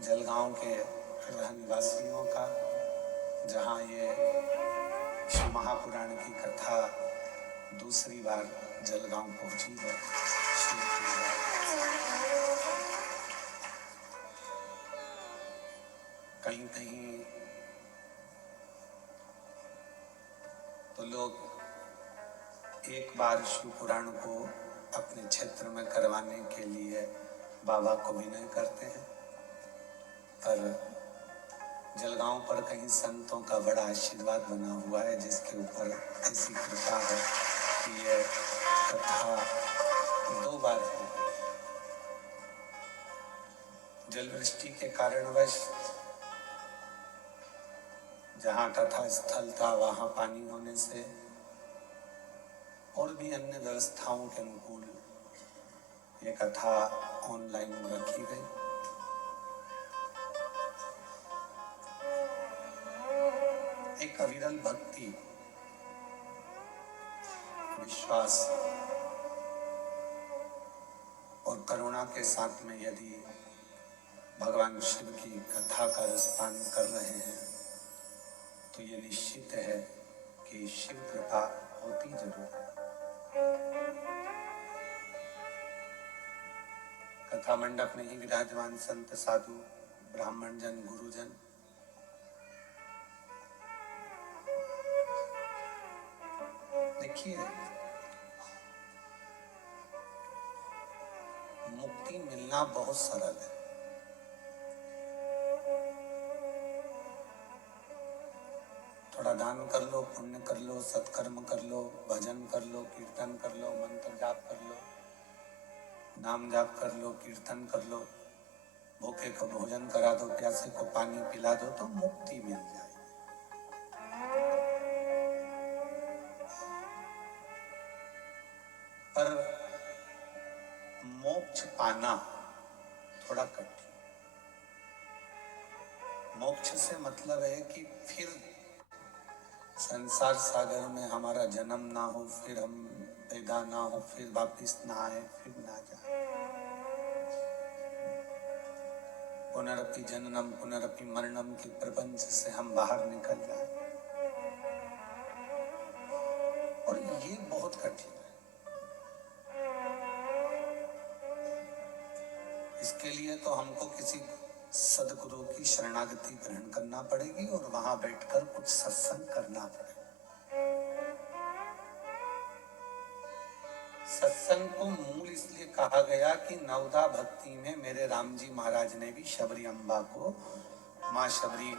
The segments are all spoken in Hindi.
जलगांव के रहनिवासियों का, जहां ये शिव महापुराण की कथा दूसरी बार जलगांव पहुंची है। कहीं कहीं तो लोग एक बार शिव पुराण को अपने क्षेत्र में करवाने के लिए बाबा को विनय करते हैं, पर जलगांव पर कहीं संतों का बड़ा आशीर्वाद बना हुआ है, जिसके ऊपर ऐसी कृपा है कि यह कथा 2 बार हो गई। जलवृष्टि के कारणवश जहां कथा स्थल था वहां पानी होने से और भी अन्य व्यवस्थाओं के अनुकूल ये कथा ऑनलाइन रखी गई। एक अविरल भक्ति, विश्वास और करुणा के साथ में यदि भगवान शिव की कथा का रसपान कर रहे हैं तो ये निश्चित है कि शिव कृपा होती जरूर है। कथा मंडप में ही विराजमान संत साधु ब्राह्मण जन गुरुजन देखिए, मुक्ति मिलना बहुत सरल है। थोड़ा दान कर लो, पुण्य कर लो, सत्कर्म कर लो, भजन कर लो, कीर्तन कर लो, मंत्र जाप कर लो, नाम जाप कर लो, कीर्तन कर लो, भूखे को भोजन करा दो, प्यासे को पानी पिला दो, तो मुक्ति मिल जाएगी। पर मोक्ष पाना थोड़ा कठिन। मोक्ष से मतलब है कि फिर संसार सागर में हमारा जन्म ना हो, फिर हम पैदा ना हो, फिर वापिस ना आए, फिर ना जाए। पुनरपि जननम पुनरपि मरणम के प्रपंच से हम बाहर निकल जाए, और ये बहुत कठिन है। इसके लिए तो हमको किसी सदगुरु की शरणागति ग्रहण करना पड़ेगी और वहां बैठकर कुछ सत्संग करना पड़ेगा। सत्संग को मूल इसलिए कहा गया कि नवदा भक्ति में मेरे राम जी महाराज ने भी शबरी अम्बा को, माँ शबरी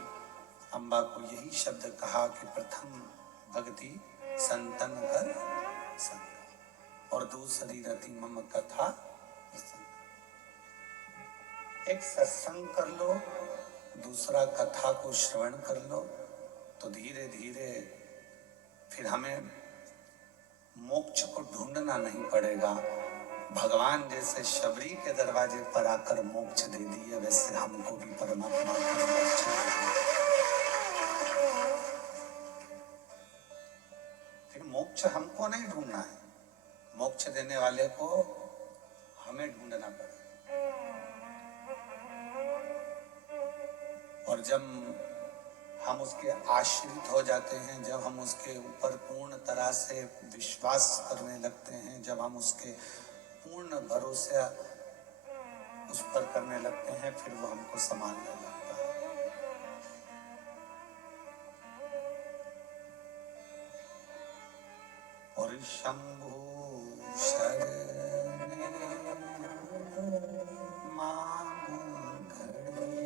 अम्बा को यही शब्द कहा कि प्रथम भक्ति संतन कर संग, और दूसरी रति मम कथा प्रसंग। एक सत्संग कर लो, दूसरा कथा को श्रवण कर लो, तो धीरे धीरे फिर हमें मोक्ष को ढूंढना नहीं पड़ेगा। भगवान जैसे शबरी के दरवाजे पर आकर मोक्ष दे दिए, वैसे हमको भी परमात्मा का मोक्ष दे दिया। फिर मोक्ष हमको नहीं ढूंढना है, मोक्ष देने वाले को हमें ढूंढना पड़ेगा। और जब हम उसके आश्रित हो जाते हैं, जब हम उसके ऊपर पूर्ण तरह से विश्वास करने लगते हैं, जब हम उसके पूर्ण भरोसे उस पर करने लगते हैं, फिर वो हमको संभालने लगता है। और शंभु शरणे मांगू घड़ी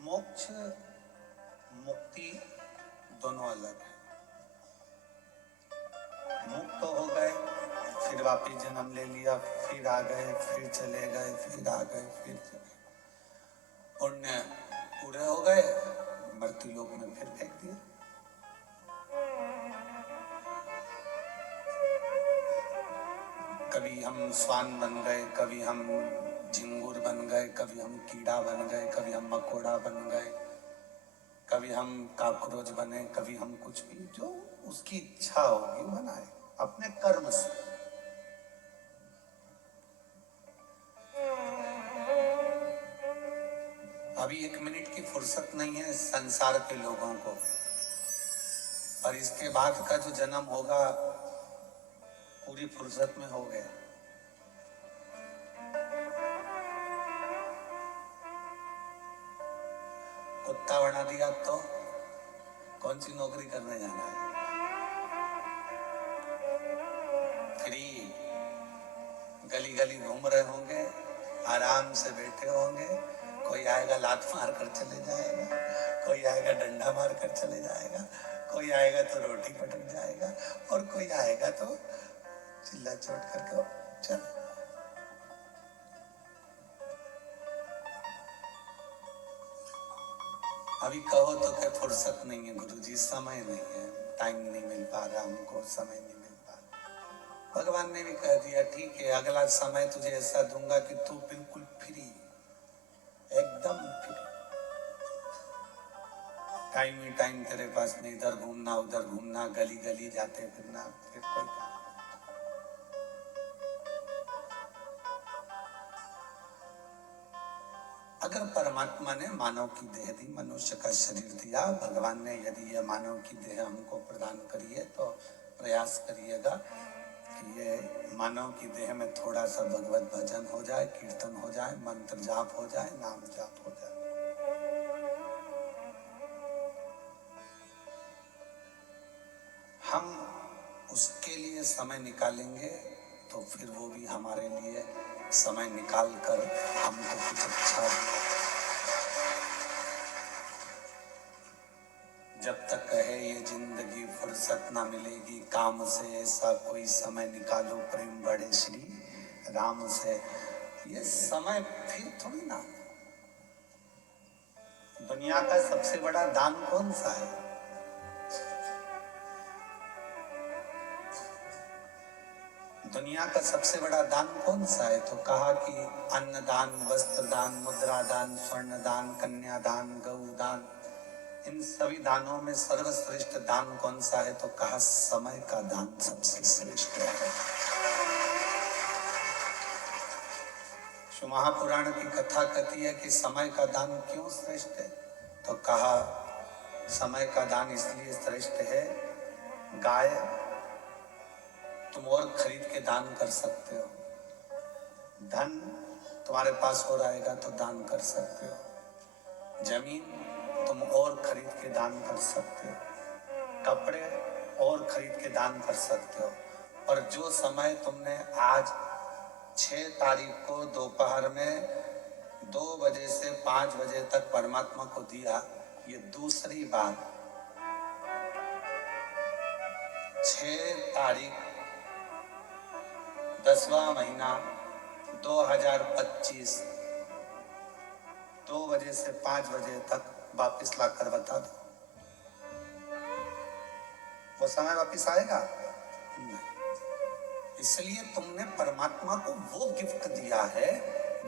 मोक्ष मुक्ति दोनों अलग है। मुक्त हो वापिस जन्म ले लिया, फिर आ गए, फिर चले गए, फिर आ गए, फिर चले गए। पुण्य पूरे हो गए, मृत्यु लोक में फिर फेंक दिया। कभी हम स्वान बन गए, कभी हम झिंगुर बन गए, कभी हम कीड़ा बन गए, कभी हम मकोड़ा बन गए, कभी हम कॉकरोच बने, कभी हम कुछ भी, जो उसकी इच्छा होगी बनाए अपने कर्म से। अभी 1 मिनट की फुर्सत नहीं है संसार के लोगों को, और इसके बाद का जो जन्म होगा पूरी फुर्सत में हो गए। कुत्ता बना दिया तो कौन सी नौकरी करने जाना है? फ्री गली गली घूम रहे होंगे, आराम से बैठे होंगे, कोई आएगा लात मार कर चले जाएगा, कोई आएगा डंडा मार कर चले जाएगा, कोई आएगा तो रोटी पटक जाएगा, और कोई आएगा तो चिल्ला चोट करके चल। अभी कहो तो क्या फुर्सत नहीं है गुरुजी, समय नहीं है, टाइम नहीं मिल पा रहा हमको, समय नहीं मिल पा रहा। भगवान ने भी कह दिया ठीक है, अगला समय तुझे ऐसा दूंगा कि तू बिल्कुल फ्री, एकदम फ्री, टाइम ही टाइम तेरे पास में, इधर घूमना उधर घूमना, गली गली जाते फिरना, फिर कोई काम। अगर परमात्मा ने मानव की देह दी, मनुष्य का शरीर दिया, भगवान ने यदि यह मानव की देह हमको प्रदान करी है, तो प्रयास करिएगा कि ये मानव की देह में थोड़ा सा भगवत भजन हो जाए, कीर्तन हो जाए, मंत्र जाप हो जाए, नाम जाप हो जाए। हम उसके लिए समय निकालेंगे तो फिर वो भी हमारे लिए समय निकाल कर हमको कुछ अच्छा। जब तक कहे ये जिंदगी फुर्सत ना मिलेगी काम से, ऐसा कोई समय निकालो प्रेम बड़े श्री राम से। ये समय फिर थोड़ी ना। दुनिया का सबसे बड़ा दान कौन सा है? दुनिया का सबसे बड़ा दान कौन सा है? तो कहा कि अन्न दान, वस्त्र दान, मुद्रा दान, स्वर्ण दान, कन्या दान, गौ दान। इन सभी दानों में सर्वश्रेष्ठ दान कौन सा है? तो कहा समय का दान सबसे श्रेष्ठ है। महापुराण की कथा कहती है कि समय का दान क्यों श्रेष्ठ है? तो कहा समय का दान इसलिए श्रेष्ठ है, गाय तुम और खरीद के दान कर सकते हो, धन तुम्हारे पास हो रहेगा तो दान कर सकते हो, जमीन तुम और खरीद के दान कर सकते हो, कपड़े और खरीद के दान कर सकते हो। और जो समय तुमने आज 6 तारीख को दोपहर में 2 बजे से 5 बजे तक परमात्मा को दिया, ये दूसरी बार 6 तारीख 10वां महीना 2025 2 बजे से 5 बजे तक वापिस लाकर बता दो, वो समय वापिस आएगा? नहीं। इसलिए तुमने परमात्मा को वो गिफ्ट दिया है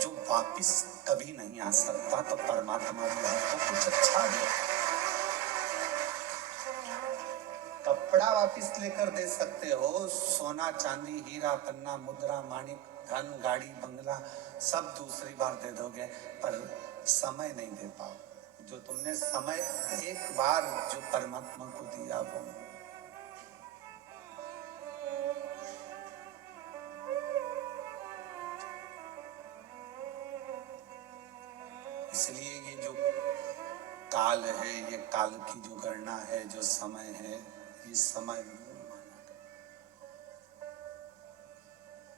जो वापिस कभी नहीं आ सकता। तो परमात्मा भी हमको कुछ अच्छा दे। कपड़ा वापिस लेकर दे सकते हो, सोना चांदी हीरा पन्ना मुद्रा माणिक धन गाड़ी बंगला सब दूसरी बार दे दोगे, पर समय नहीं दे पाओ। जो तुमने समय एक बार जो परमात्मा को दिया वो। इसलिए ये जो काल है, ये काल की जो गणना है, जो समय है, ये समय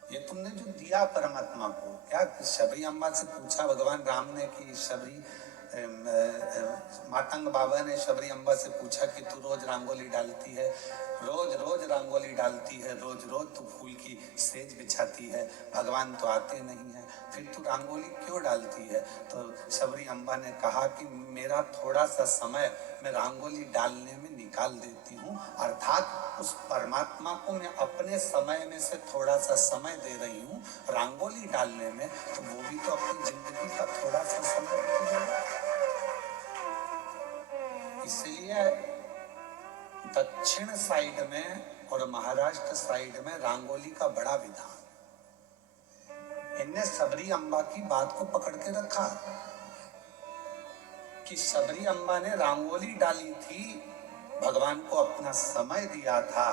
ये तुमने जो दिया परमात्मा को। क्या शबरी अम्मा से पूछा भगवान राम ने कि शबरी मातंग बाबा ने शबरी अम्बा से पूछा कि तू रोज रंगोली डालती है, रोज रोज रंगोली डालती है, रोज रोज तू फूल की सेज बिछाती है, भगवान तो आते नहीं है, फिर तू रंगोली क्यों डालती है? तो शबरी अम्बा ने कहा कि मेरा थोड़ा सा समय मैं रंगोली डालने में निकाल देती हूँ, अर्थात उस परमात्मा को मैं अपने समय में से थोड़ा सा समय दे रही हूँ रंगोली डालने में, तो वो भी तो अपनी जिंदगी का थोड़ा सा समय देगा। इसलिए दक्षिण साइड में और महाराष्ट्र साइड में रंगोली का बड़ा विधान। इनने शबरी अम्बा की बात को पकड़ के रखा कि शबरी अम्बा ने रंगोली डाली थी, भगवान को अपना समय दिया था,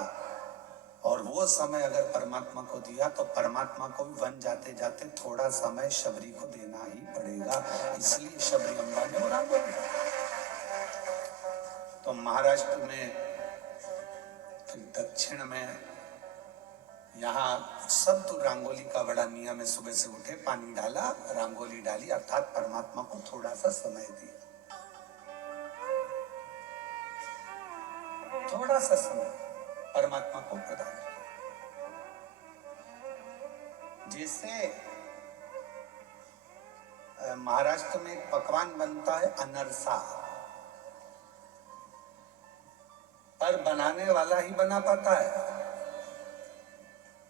और वो समय अगर परमात्मा को दिया तो परमात्मा को भी वन जाते जाते थोड़ा समय शबरी को देना ही पड़ेगा, इसलिए शबरी अम्बा ने वो रंगोली डाली। तो महाराष्ट्र में, फिर दक्षिण में, यहाँ सब तो रंगोली का बड़ा नियम है, सुबह से उठे पानी डाला रंगोली डाली, अर्थात परमात्मा को थोड़ा सा समय दिया, थोड़ा सा समय परमात्मा को प्रदान किया। जैसे महाराष्ट्र में एक पकवान बनता है अनरसा, पर बनाने वाला ही बना पाता है,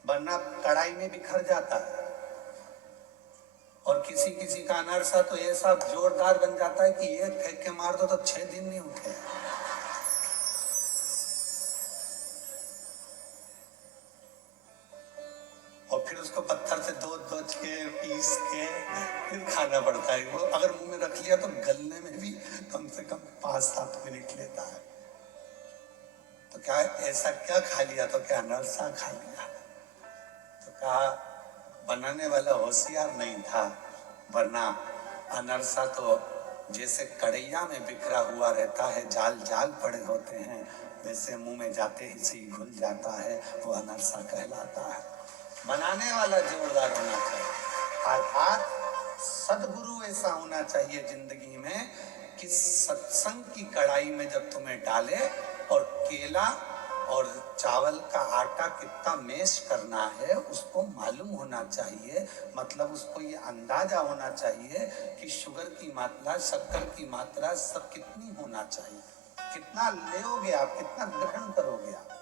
वरना कढ़ाई में बिखर जाता है, और किसी किसी का अनरसा तो ऐसा जोरदार बन जाता है कि एक फेंक के मार दो तो 6 दिन नहीं उठे। और फिर उसको पत्थर से दो के पीस के फिर खाना पड़ता है। वो अगर मुंह में रख लिया तो गलने में भी कम से कम 5-7 मिनट लेता है। तो क्या ऐसा क्या खा लिया? तो क्या अनरसा खा लिया? तो कहा बनाने वाला होशियार नहीं था, वरना अनरसा तो जैसे कड़ैया में बिखरा हुआ रहता है, जाल जाल पड़े होते हैं, वैसे मुंह में जाते ही से ही घुल जाता है, वो अनरसा कहलाता है। बनाने वाला जोरदार होना चाहिए, अर्थात सदगुरु ऐसा होना चाहिए जिंदगी में कि सत्संग की कढ़ाई में जब तुम्हें डाले और केला और चावल का आटा कितना मैश करना है उसको मालूम होना चाहिए, मतलब उसको ये अंदाजा होना चाहिए कि शुगर की मात्रा, शक्कर की मात्रा सब कितनी होना चाहिए, कितना लेओगे आप, कितना ग्रहण करोगे आप।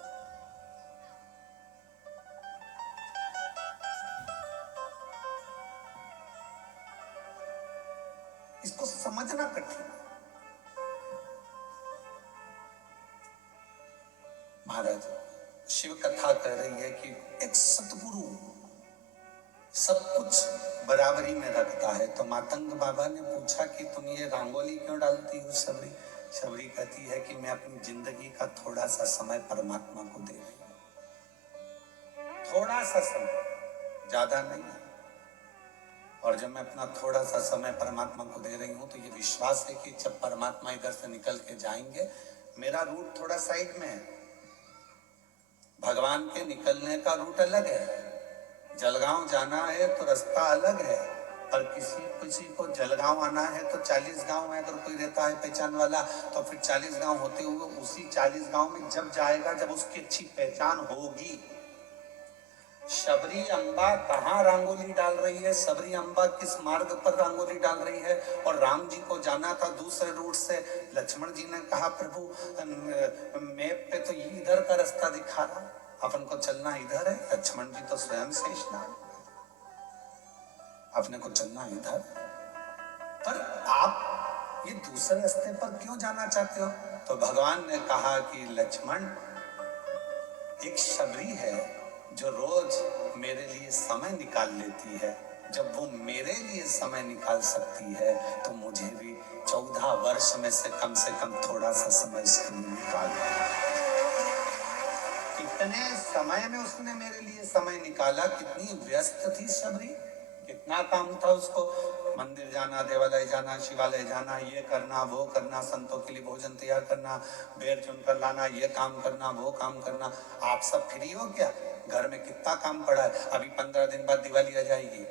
इसको समझना कठिन है। महाराज शिव कथा कह रही है कि एक सतगुरु सब कुछ बराबरी में रखता है। तो मातंग बाबा ने पूछा कि तुम ये रंगोली क्यों डालती हो शबरी? शबरी कहती है कि मैं अपनी जिंदगी का थोड़ा सा समय परमात्मा को दे रही हूँ, थोड़ा सा समय, ज्यादा नहीं। और जब मैं अपना थोड़ा सा समय परमात्मा को दे रही हूँ तो ये विश्वास है कि जब परमात्मा इधर से निकल के जाएंगे, मेरा रूट थोड़ा साइड में है, भगवान के निकलने का रूट अलग है। जलगांव जाना है तो रास्ता अलग है, पर किसी को जलगांव आना है तो 40 गांव में अगर कोई रहता है पहचान वाला, तो फिर 40 गांव होते हुए उसी 40 गांव में जब जाएगा जब उसकी अच्छी पहचान होगी। शबरी अम्बा कहाँ रंगोली डाल रही है, शबरी अम्बा किस मार्ग पर रंगोली डाल रही है, और राम जी को जाना था दूसरे रूट से। लक्ष्मण जी ने कहा प्रभु मैप पे तो इधर का रास्ता दिखा रहा, अपन को चलना इधर है। लक्ष्मण जी तो स्वयं शेषनाग, अपने को चलना इधर, पर आप ये दूसरे रास्ते पर क्यों जाना चाहते हो? तो भगवान ने कहा कि लक्ष्मण, एक शबरी है जो रोज मेरे लिए समय निकाल लेती है, जब वो मेरे लिए समय निकाल सकती है तो मुझे भी 14 वर्ष में से कम थोड़ा सा समय इसके लिए निकाल। कितने समय में उसने मेरे लिए समय निकाला, कितनी व्यस्त थी शबरी, कितना काम था उसको, मंदिर जाना, देवालय जाना, शिवालय जाना, ये करना वो करना, संतों के लिए भोजन तैयार करना, बेर चुन कर लाना, ये काम करना वो काम करना। आप सब फ्री हो क्या? घर में कितना काम पड़ा है। अभी 15 दिन बाद दिवाली आ जाएगी,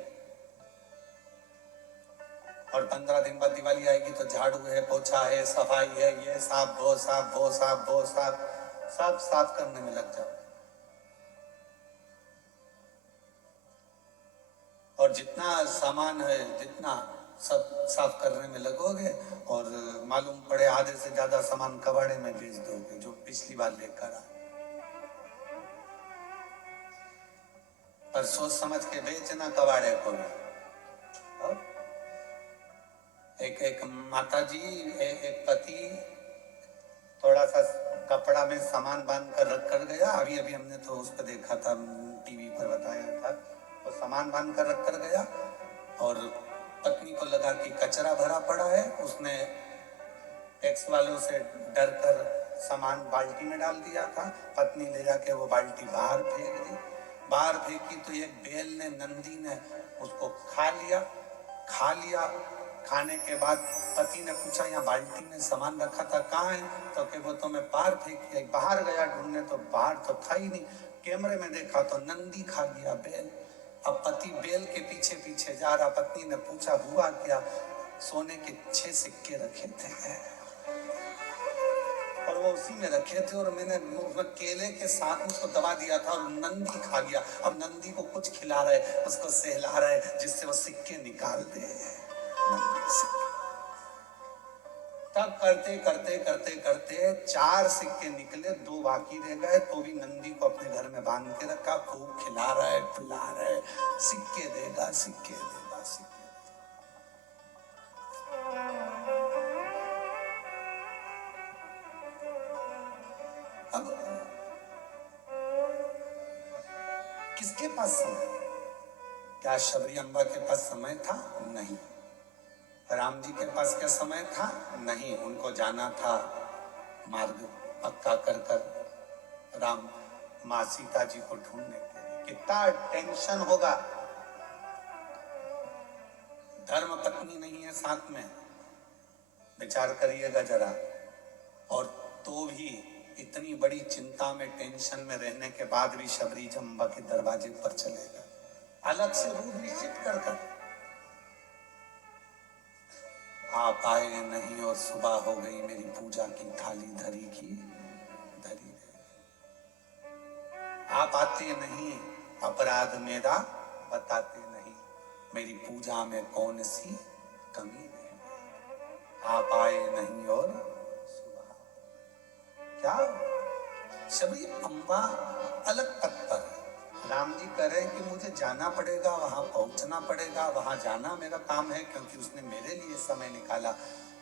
और 15 दिन बाद दिवाली आएगी तो झाड़ू है, पोछा है, सफाई है, ये साफ वो साफ वो साफ वो साफ, सब साफ करने में लग जाओ। और जितना सामान है जितना सब साफ करने में लगोगे और मालूम पड़े आधे से ज्यादा सामान कबाड़े में बेच दोगे जो पिछली बार लेकर आए। पर सोच समझ के बेचना कबाड़े को भी। एक माता जी एक पति थोड़ा सा कपड़ा में सामान बांध कर रख कर गया। अभी अभी हमने तो उस पर देखा था, टीवी पर बताया था। तो सामान बांध कर रख कर गया और पत्नी को लगा कि कचरा भरा पड़ा है। उसने टैक्स वालों से डर कर सामान बाल्टी में डाल दिया था। पत्नी ले जाके वो बाल्टी बाहर फेंक दी। बाहर फेंकी तो एक बैल ने, नंदी ने उसको खा लिया। खाने के बाद पति ने पूछा, यहाँ बाल्टी में सामान रखा था कहाँ है? तो कि वो तो मैं बाहर फेंक, बाहर गया ढूंढने तो बाहर तो था ही नहीं। कैमरे में देखा तो नंदी खा गया बैल। अब पति बैल के पीछे पीछे जा रहा। पत्नी ने पूछा हुआ क्या? सोने के 6 सिक्के रखे थे और वो उसी में रखे थे और मैंने केले के साथ उसको दबा दिया था और नंदी खा गया। अब नंदी को कुछ खिला रहा है, उसको सहला रहा है जिससे वो सिक्के निकाल दे। तब करते करते करते करते 4 सिक्के निकले, 2 बाकी रह गए। तो भी नंदी को अपने घर में बांध के रखा, खूब खिला रहा है, पिला रहा है, सिक्के देगा सिक्के देगा सिक्के। अब किसके पास समय? क्या शबरी अम्बा के पास समय था? नहीं। राम जी के पास क्या समय था? नहीं। उनको जाना था मार्ग पक्का कर कर राम माँ सीता जी को ढूंढने के लिए। कितना टेंशन होगा। धर्म पत्नी नहीं है साथ में, विचार करिएगा जरा। और तो भी इतनी बड़ी चिंता में, टेंशन में रहने के बाद भी शबरी अम्बा के दरवाजे पर चले गए, अलग से रूप निश्चित कर। आप आए नहीं और सुबह हो गई, मेरी पूजा की थाली धरी की धरी। आप आते नहीं, अपराध मेरा बताते नहीं, मेरी पूजा में कौन सी कमी है। आप आए नहीं और सुबह। क्या शबरी अम्बा अलग पथ पर है। राम जी कह रहे हैं कि मुझे जाना पड़ेगा, वहां पहुंचना पड़ेगा, वहां जाना मेरा काम है क्योंकि उसने मेरे लिए समय निकाला।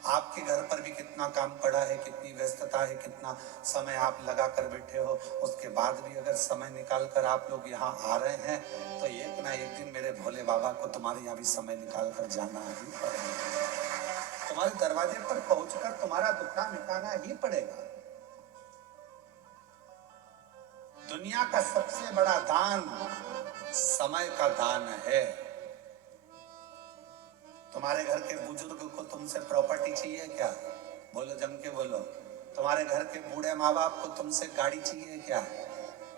आपके घर पर भी कितना काम पड़ा है, कितनी व्यस्तता है, कितना समय आप लगा कर बैठे हो। उसके बाद भी अगर समय निकाल कर आप लोग यहाँ आ रहे हैं तो एक ना एक दिन मेरे भोले बाबा को तुम्हारे यहाँ भी समय निकाल कर जाना ही पड़ेगा। तुम्हारे दरवाजे पर पहुंचकर तुम्हारा दुखड़ा मिटाना ही पड़ेगा। दुनिया का सबसे बड़ा दान समय का दान है। तुम्हारे घर के बुजुर्ग को तुमसे प्रॉपर्टी चाहिए क्या? बोलो, जम के बोलो। तुम्हारे घर के बूढ़े माँ बाप को तुमसे गाड़ी चाहिए क्या?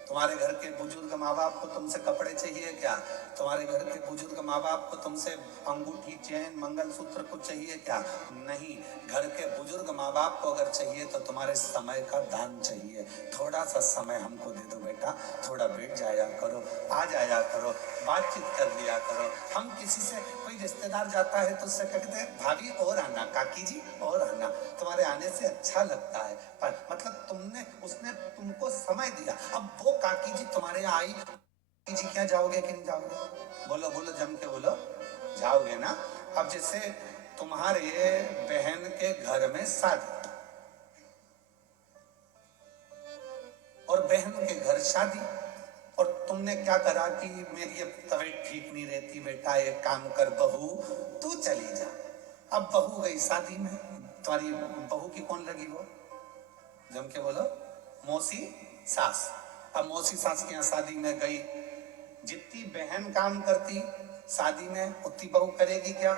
तुम्हारे घर के बुजुर्ग माँ बाप को तुमसे कपड़े चाहिए क्या? तुम्हारे घर के बुजुर्ग माँ बाप को तुमसे अंगूठी, चैन, मंगलसूत्र कुछ चाहिए क्या? नहीं। घर के बुजुर्ग माँ बाप को अगर चाहिए तो तुम्हारे समय का दान चाहिए। थोड़ा सा समय हमको दे दो बेटा, थोड़ा बैठ जाया करो, आ जाया करो, बातचीत कर लिया करो। हम किसी से, कोई रिश्तेदार जाता है तो उससे कहते हैं भाभी और आना, काकी जी और आना, तुम्हारे आने से अच्छा लगता है। पर मतलब उसने तुमको समय दिया। अब वो काकी जी तुम्हारे यहाँ आई, काकी जी क्या जाओगे कि नहीं जाओगे? बोलो बोलो, जम के बोलो, जाओगे ना। अब जैसे तुम्हारे बहन के घर में शादी और बहन के घर शादी, और तुमने क्या करा कि मेरी अब तबीयत ठीक नहीं रहती बेटा, एक काम कर बहू तू चली जा। अब बहू गई शादी में, तुम्हारी बहू की कौन लगी? वो जम के बोलो, मौसी सास। अब मौसी सास के यहाँ शादी में गई, जितनी बहन काम करती शादी में उतनी बहू करेगी क्या?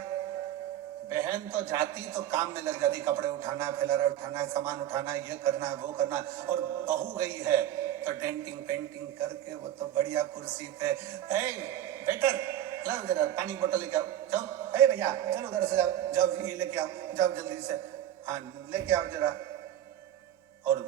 बहन तो जाती तो काम में लग जाती, कपड़े उठाना है, फैलारा उठाना है, सामान उठाना है, ये करना है, वो करना है। और बहू गई है तो डेंटिंग पेंटिंग करके वो तो बढ़िया कुर्सी पे, बेटर लाओ जरा पानी बोतल लेके आओ, जाओ, भैया चलो उधर से जाओ, जाओ ये लेके आओ, जाओ जल्दी से, हाँ लेके आओ जरा। और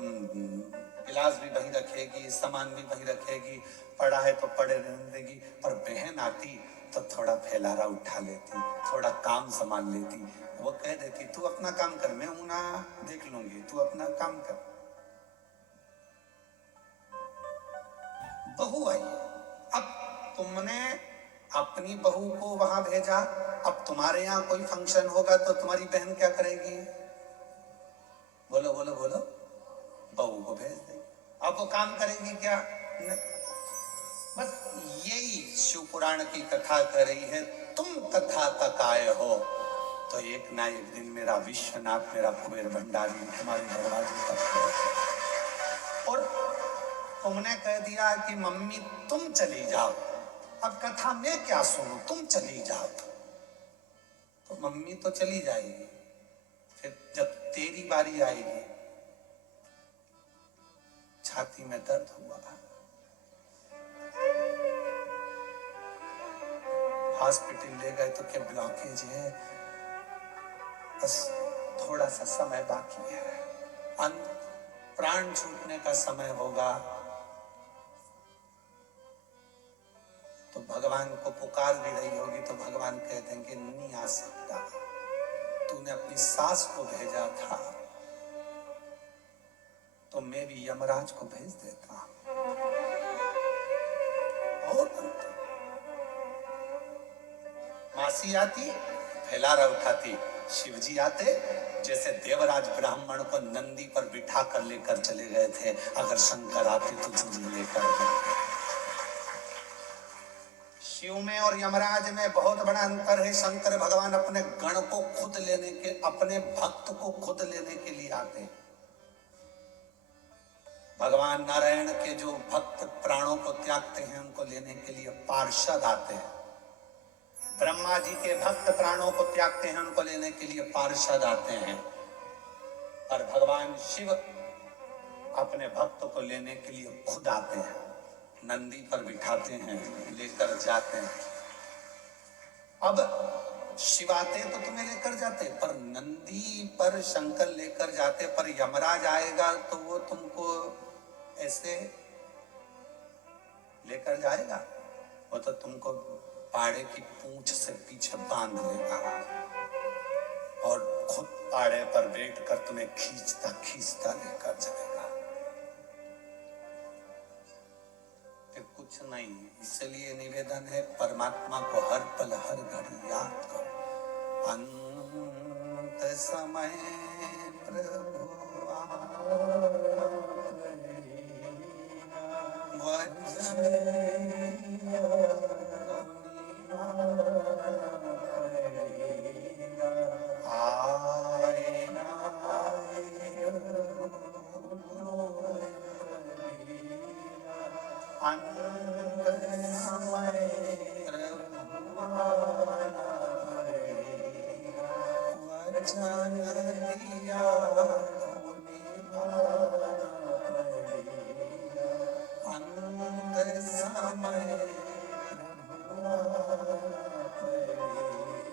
गिलास भी वहीं रखेगी, सामान भी वहीं रखेगी, पड़ा है तो पड़े रहने देगी। पर बहन आती तो थोड़ा फैलारा उठा लेती, थोड़ा काम संभाल लेती। वो कह देती तू अपना काम कर, मैं हूं ना, देख लूंगी, तू अपना काम कर। बहू आई, अब तुमने अपनी बहू को वहां भेजा, अब तुम्हारे यहाँ कोई फंक्शन होगा तो तुम्हारी बहन क्या करेगी? बोलो बोलो बोलो, बहू को भेज देगी। अब वो काम करेगी क्या? नहीं। बस यही शिव पुराण की कथा कर रही है। तुम कथा तक आए हो तो एक ना एक दिन मेरा विश्वनाथ, मेरा कुबेर भंडारी तुम्हारे दरवाजे तक, और तुमने कह दिया कि मम्मी तुम चली जाओ, अब कथा में क्या सुनूं, तुम चली जाओ। तो मम्मी तो चली जाएगी, फिर जब तेरी बारी आएगी, छाती में दर्द हुआ, हॉस्पिटल ले गए तो क्या ब्लॉकेज है, बस थोड़ा सा समय बाकी है, प्राण छूटने का समय होगा, तो भगवान को पुकार भी रही होगी तो भगवान कह देंगे नहीं आ सकता, तूने अपनी सास को भेजा था तो मैं भी यमराज को भेज देता। मासी आती, फैलारा उठाती, शिवजी आते, जैसे देवराज ब्राह्मण को नंदी पर बिठा कर लेकर चले गए थे, अगर शंकर आते तो तुझे लेकर गए। शिव में और यमराज में बहुत बड़ा अंतर है। शंकर भगवान अपने गण को खुद लेने के, अपने भक्त को खुद लेने के लिए आते हैं। भगवान नारायण के जो भक्त प्राणों को त्यागते हैं उनको लेने के लिए पार्षद आते हैं। ब्रह्मा जी के भक्त प्राणों को त्यागते हैं, उनको लेने के लिए पार्षद आते हैं। और भगवान शिव अपने भक्त को लेने के लिए खुद आते हैं, नंदी पर बिठाते हैं, लेकर जाते हैं। अब शिव आते तो तुम्हें लेकर जाते, पर नंदी पर शंकर लेकर जाते, पर यमराज आएगा तो वो तुमको ऐसे लेकर जाएगा, वो तो तुमको पाड़े की पूंछ से पीछे बांध लेगा और खुद पाड़े पर बैठकर तुम्हें खींचता खींचता लेकर जाएगा। फिर कुछ नहीं, इसलिए निवेदन है परमात्मा को हर पल हर घड़ी याद करो। अंत समय प्रभु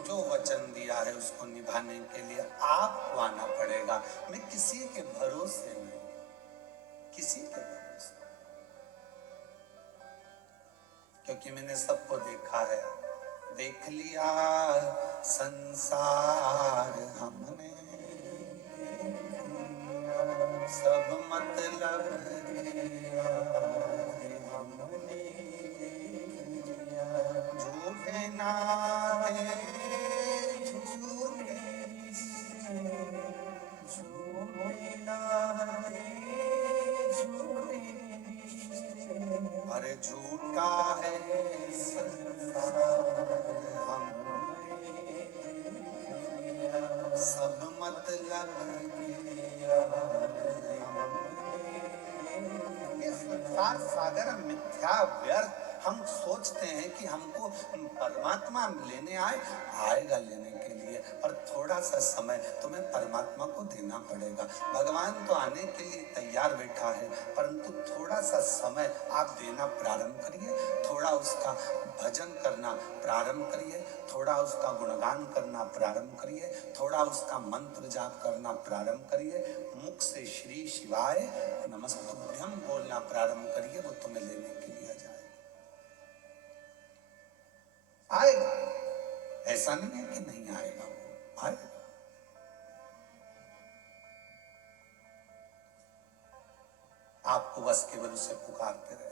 जो वचन दिया है उसको निभाने के लिए आपको आना पड़ेगा। मैं किसी के भरोसे नहीं, किसी के भरोसे, क्योंकि मैंने सबको देखा है, देख लिया संसार हमने, सब मतलब झूठे नाते झूठे, झूठे नाते झूठे, अरे झूठा है संसार हमने, सब मतलब संसार सागर मिथ्या व्यर्थ। हम सोचते हैं कि हमको परमात्मा लेने आएगा लेने के लिए, पर थोड़ा सा समय तुम्हें परमात्मा को देना पड़ेगा। भगवान तो आने के लिए तैयार बैठा है, परंतु थोड़ा सा समय आप देना प्रारंभ करिए, थोड़ा उसका भजन करना प्रारंभ करिए, थोड़ा उसका गुणगान करना प्रारंभ करिए, थोड़ा उसका मंत्र जाप करना प्रारंभ करिए, मुख से श्री शिवाय नमस्तुभ्यम बोलना प्रारंभ करिए, वो तुम्हें लेने के लिए आ जाए, आएगा। ऐसा नहीं है कि नहीं आएगा, वो आएगा। आपको बस केवल उसे पुकारते रहना।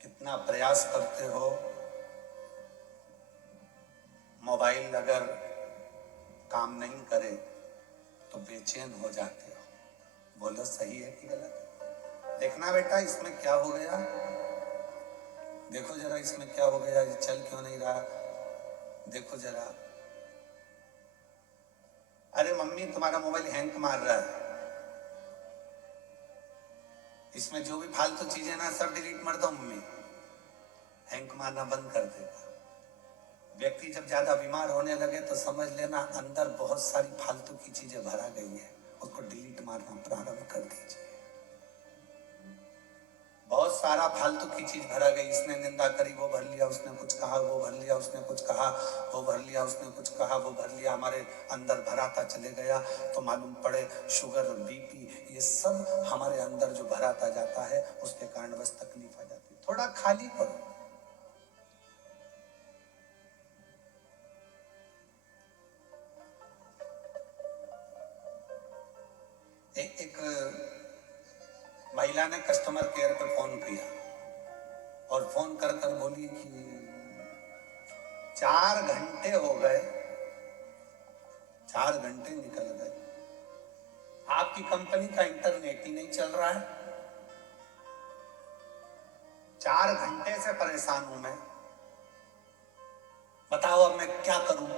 कितना प्रयास करते हो, मोबाइल अगर काम नहीं करे तो बेचैन हो जाते हो। बोलो सही है कि गलत? देखना बेटा इसमें क्या हो गया, देखो जरा इसमें क्या हो गया, ये चल क्यों नहीं रहा, देखो जरा। अरे मम्मी तुम्हारा मोबाइल हैंग मार रहा है, इसमें जो भी फालतू चीजें ना सब डिलीट मार दो मम्मी, हैंग मारना बंद कर देगा। व्यक्ति जब ज्यादा बीमार होने लगे तो समझ लेना अंदर बहुत सारी फालतू की चीजें भरा गई है, उसको डिलीट मारना प्रारंभ कर दीजिए। बहुत सारा फालतू की चीज भरा गई, इसने निंदा करी वो भर लिया, उसने कुछ कहा वो भर लिया, उसने कुछ कहा वो भर लिया, उसने कुछ कहा वो भर लिया, हमारे अंदर भराता चले गया तो मालूम पड़े शुगर बीपी ये सब हमारे अंदर जो भराता जाता है उसके कारण बस तकलीफ आ जाती है। थोड़ा खाली करो। एक महिला ने कस्टमर केयर पे फोन किया और फोन कर कर बोली कि 4 घंटे हो गए, 4 घंटे निकल गए, आपकी कंपनी का इंटरनेट ही नहीं चल रहा है, 4 घंटे से परेशान हूं मैं, बताओ अब मैं क्या करूं।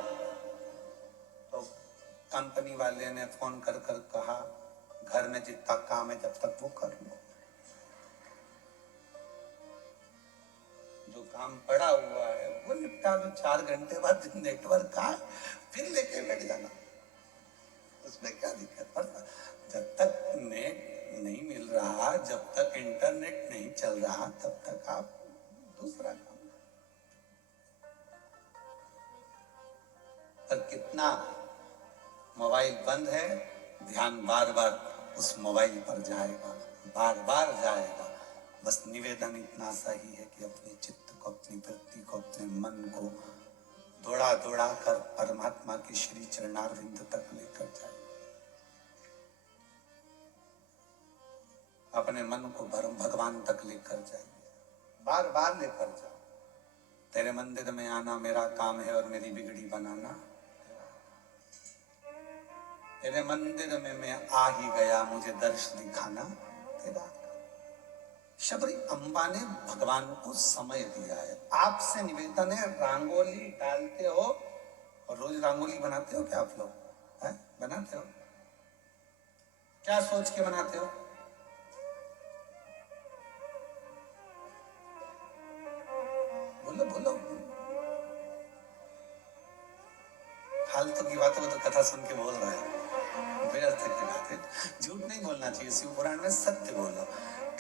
तो कंपनी वाले ने फोन कर कर कहा घर में जितना काम है जब तक वो कर लो, जो काम पड़ा हुआ है वो निपटा दो, 4 घंटे बाद नेटवर्क का फिर लेके बैठ जाना, उसमें क्या दिक्कत। पर जब तक नेट नहीं मिल रहा, जब तक इंटरनेट नहीं चल रहा तब तक आप दूसरा काम। पर कितना मोबाइल बंद है, ध्यान बार बार उस मोबाइल पर जाएगा, बार बार जाएगा। बस निवेदन इतना सही है कि अपने चित्त को, अपनी वृत्ति को, अपने मन को दौड़ा दौड़ा कर परमात्मा के श्री चरणारविंद तक लेकर जाए, अपने मन को भगवान तक लेकर जाइए, बार बार लेकर जाओ। तेरे मंदिर में आना मेरा काम है और मेरी बिगड़ी बनाना, तेरे मंदिर में मैं आ ही गया, मुझे दर्श दिखाना तेरा। शबरी अम्बा ने भगवान को समय दिया है। आपसे निवेदन है, रंगोली डालते हो और रोज रंगोली बनाते हो क्या आप लोग? है? बनाते हो? क्या सोच के बनाते हो? बोलो बोलो। फालतू की बातों को तो कथा सुन के बोल रहे हैं, व्यर्थ की बात है। झूठ नहीं बोलना चाहिए, शिव पुराण में सत्य बोलो।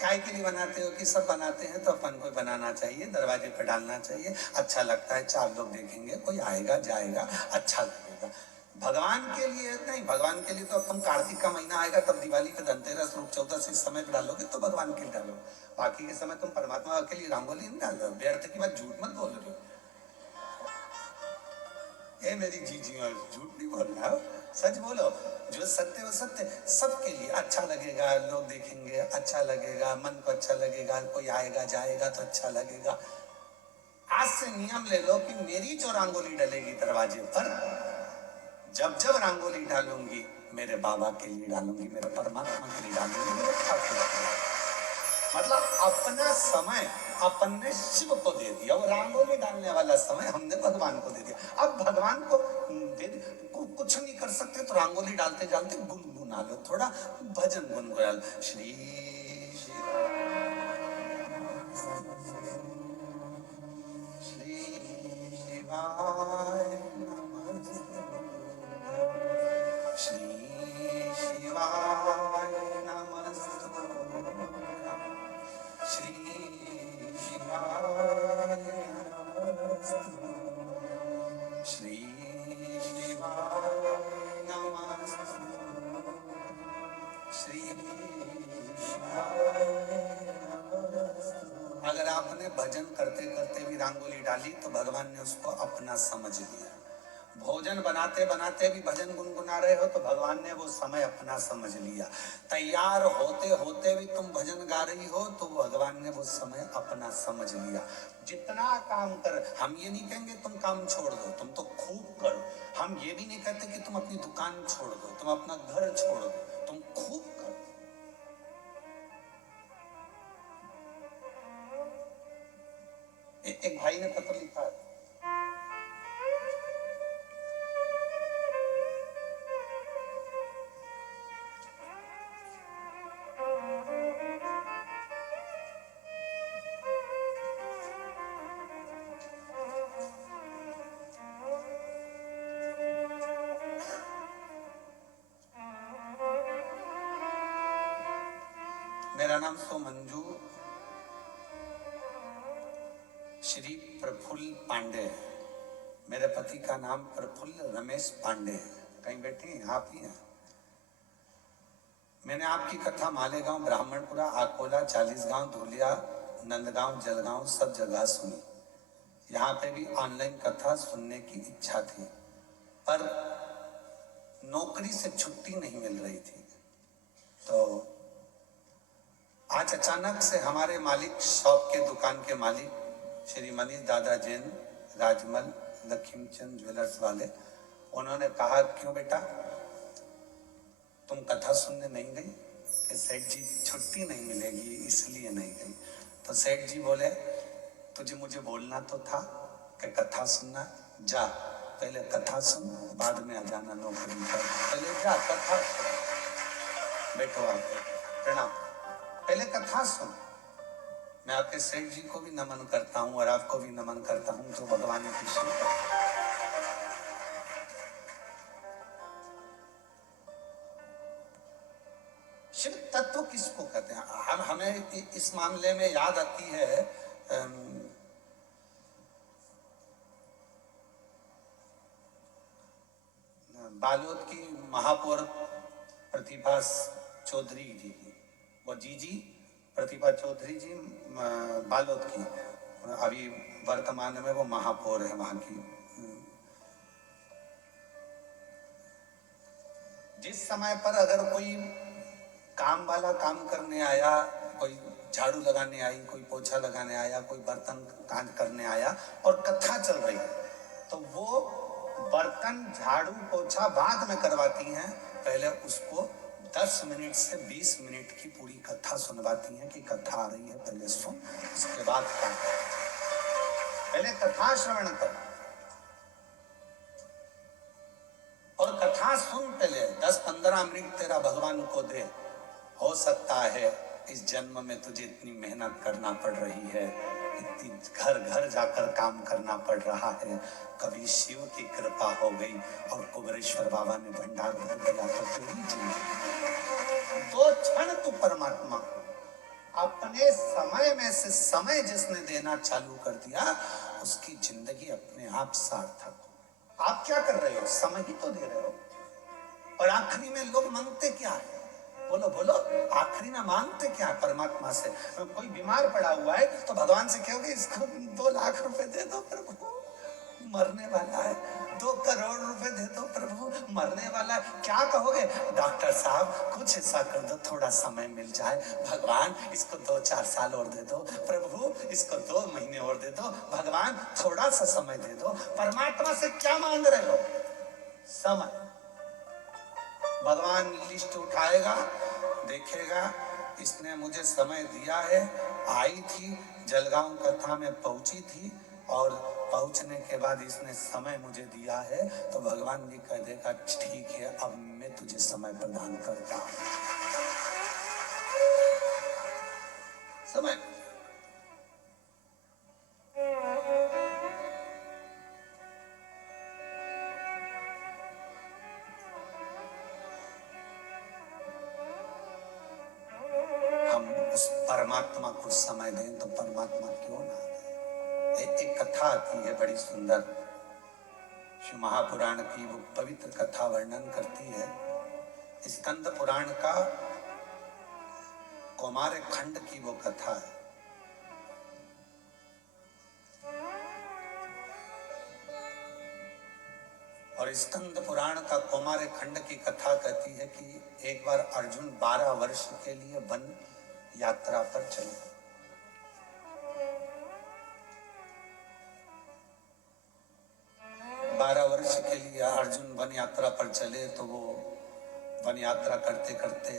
काय के लिए बनाते हो कि सब बनाते हैं तो अपन को बनाना चाहिए, दरवाजे पे डालना चाहिए, अच्छा लगता है, 4 लोग देखेंगे, कोई आएगा जाएगा, अच्छा लगेगा। भगवान के लिए नहीं, भगवान के लिए तो अपन कार्तिक का महीना आएगा तब दिवाली पे धनतेरस रूप चौदस इस समय पे डालोगे तो भगवान के लिए डालो, बाकी के समय तुम परमात्मा के लिए रंगोली नहीं डाल रहे हो। व्यर्थ की बात, झूठ मत बोल रहे हो। ए मेरी जीजी, झूठ नहीं बोल रहा हो, सच बोलो। जो सत्य वो सत्य, सबके लिए अच्छा लगेगा, लोग देखेंगे अच्छा लगेगा, मन को अच्छा लगेगा, कोई आएगा जाएगा तो अच्छा लगेगा। आज से नियम ले लो कि मेरी जो रंगोली डलेगी दरवाजे पर, जब जब रंगोली डालूंगी मेरे बाबा के लिए डालूंगी, मेरे परमात्मा के लिए डालूंगी, मेरे ठाकुर के लिए। मतलब अपना समय अपन ने शिव को दे दिया, वो रंगोली डालने वाला समय हमने भगवान को दे दिया। अब भगवान को कुछ नहीं कर सकते तो रंगोली डालते डालते गुनगुना लो, थोड़ा भजन गुनगुना लो। श्री श्री शिवाय नमः, श्री शिवाय नमः, अगर आपने भजन करते करते भी रंगोली डाली तो भगवान ने उसको अपना समझ लिया। भोजन बनाते बनाते भी भजन गुनगुना रहे हो तो भगवान ने वो समय अपना समझ लिया। तैयार होते होते भी तुम भजन गा रही हो तो भगवान ने वो समय अपना समझ लिया। जितना काम कर, हम ये नहीं कहेंगे तुम काम छोड़ दो, तुम तो खूब करो। हम ये भी नहीं कहते कि तुम अपनी दुकान छोड़ दो, तुम अपना घर छोड़ दो, तुम खूब करो। एक भाई ने पत्र लिखा है, मेरा नाम सोमंजू श्री प्रफुल्ल पांडे है। मेरे पति का नाम प्रफुल्ल रमेश पांडे है। कहीं बैठे हैं आप ही हैं। मैंने आपकी कथा मालेगांव, ब्राह्मणपुरा, आकोला, चालीसगांव, धुलिया, नंदगांव, जलगांव सब जगह सुनी। यहाँ पे भी ऑनलाइन कथा सुनने की इच्छा थी पर नौकरी से छुट्टी नहीं मिल रही थी। तो आज अचानक से हमारे मालिक, शॉप के दुकान के मालिक श्री मनीष दादा जैन, राजमल लखीमचंद ज्वेलर्स वाले, उन्होंने कहा क्यों बेटा तुम कथा सुनने नहीं गई? कि सेठ जी छुट्टी नहीं मिलेगी इसलिए नहीं गई। तो सेठ जी बोले तुझे मुझे बोलना तो था कि कथा सुनना, जा पहले कथा सुन बाद में आ जाना नौकरी पर। पहले जा कथा सुन। बैठो आप, प्रणाम। पहले कथा सुन। मैं आपके सेठ जी को भी नमन करता हूँ और आपको भी नमन करता हूँ जो भगवान की शिव। शिव तत्व किसको कहते हैं? हमें इस मामले में याद आती है बालोद की महापौर प्रतिभा चौधरी जी की। वो जी प्रतिभा चौधरी जी बालोद की, अभी वर्तमान में वो महापौर है वहां की। जिस समय पर अगर कोई काम वाला काम करने आया, कोई झाड़ू लगाने आई, कोई पोछा लगाने आया, कोई बर्तन कांड करने आया और कथा चल रही है तो वो बर्तन झाड़ू पोछा बाद में करवाती हैं, पहले उसको 10 मिनट से 20 मिनट की पूरी कथा सुनवाती हैं कि कथा आ रही है पहले सुन, उसके बाद काम। पहले कथा श्रवण कर और कथा सुन, पहले 10-15 मिनट तेरा भगवान को दे। हो सकता है इस जन्म में तुझे इतनी मेहनत करना पड़ रही है, इतनी घर घर जाकर काम करना पड़ रहा है, कभी शिव की कृपा हो गई और कुबेरेश्वर बाबा ने भंडार भर दिया तो तेरी जिंदगी 2 क्षण तू परमात्मा को अपने समय में से समय जिसने देना चालू कर दिया उसकी जिंदगी अपने आप सार्थक हो। आप क्या कर रहे हो? समय ही तो दे रहे हो। और आखिरी में लोग मांगते क्या है? बोलो बोलो, आखिरी में मांगते क्या है परमात्मा से? कोई बीमार पड़ा हुआ है तो भगवान से कहोगे इसको 2 लाख रुपए दे दो प्रभु, मरने वाला है। 2 करोड़ रुपए दे दो प्रभु, मरने वाला है। क्या कहोगे? डॉक्टर साहब कुछ ऐसा कर दो, थोड़ा समय मिल जाए। भगवान इसको 2-4 साल और दे दो प्रभु, इसको 2 महीने और दे दो भगवान, थोड़ा सा समय दे दो। परमात्मा से क्या मांग रहे हो? समय। भगवान लिस्ट उठाएगा, देखेगा इसने मुझे समय दिया है, आई थी जलगांव कथा में पहुंची थी और पहुंचने के बाद इसने समय मुझे दिया है, तो भगवान भी कह देगा ठीक है अब मैं तुझे समय प्रदान करता हूं। समय उस परमात्मा को समय दें तो परमात्मा क्यों ना दे। एक कथा आती है बड़ी सुंदर, शिव महापुराण की वो पवित्र कथा वर्णन करती है। स्कंद पुराण का कौमार खंड की वो कथा है। और स्कंद पुराण का कौमार खंड की कथा कहती है कि एक बार अर्जुन 12 वर्ष के लिए वन यात्रा पर चले। 12 वर्ष के लिए अर्जुन वन यात्रा पर चले तो वो वन यात्रा करते करते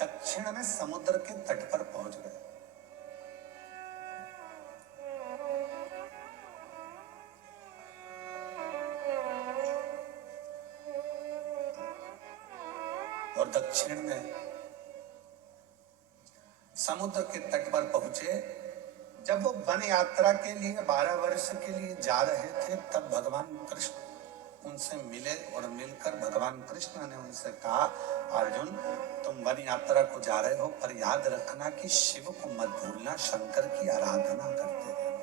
दक्षिण में समुद्र के तट पर पहुंच गए। और दक्षिण में समुद्र के तट पर पहुंचे। जब वो वन यात्रा के लिए 12 वर्ष के लिए जा रहे थे तब भगवान कृष्ण उनसे मिले और मिलकर भगवान कृष्ण ने उनसे कहा, अर्जुन तुम वन यात्रा को जा रहे हो पर याद रखना कि शिव को मत भूलना, शंकर की आराधना करते रहना,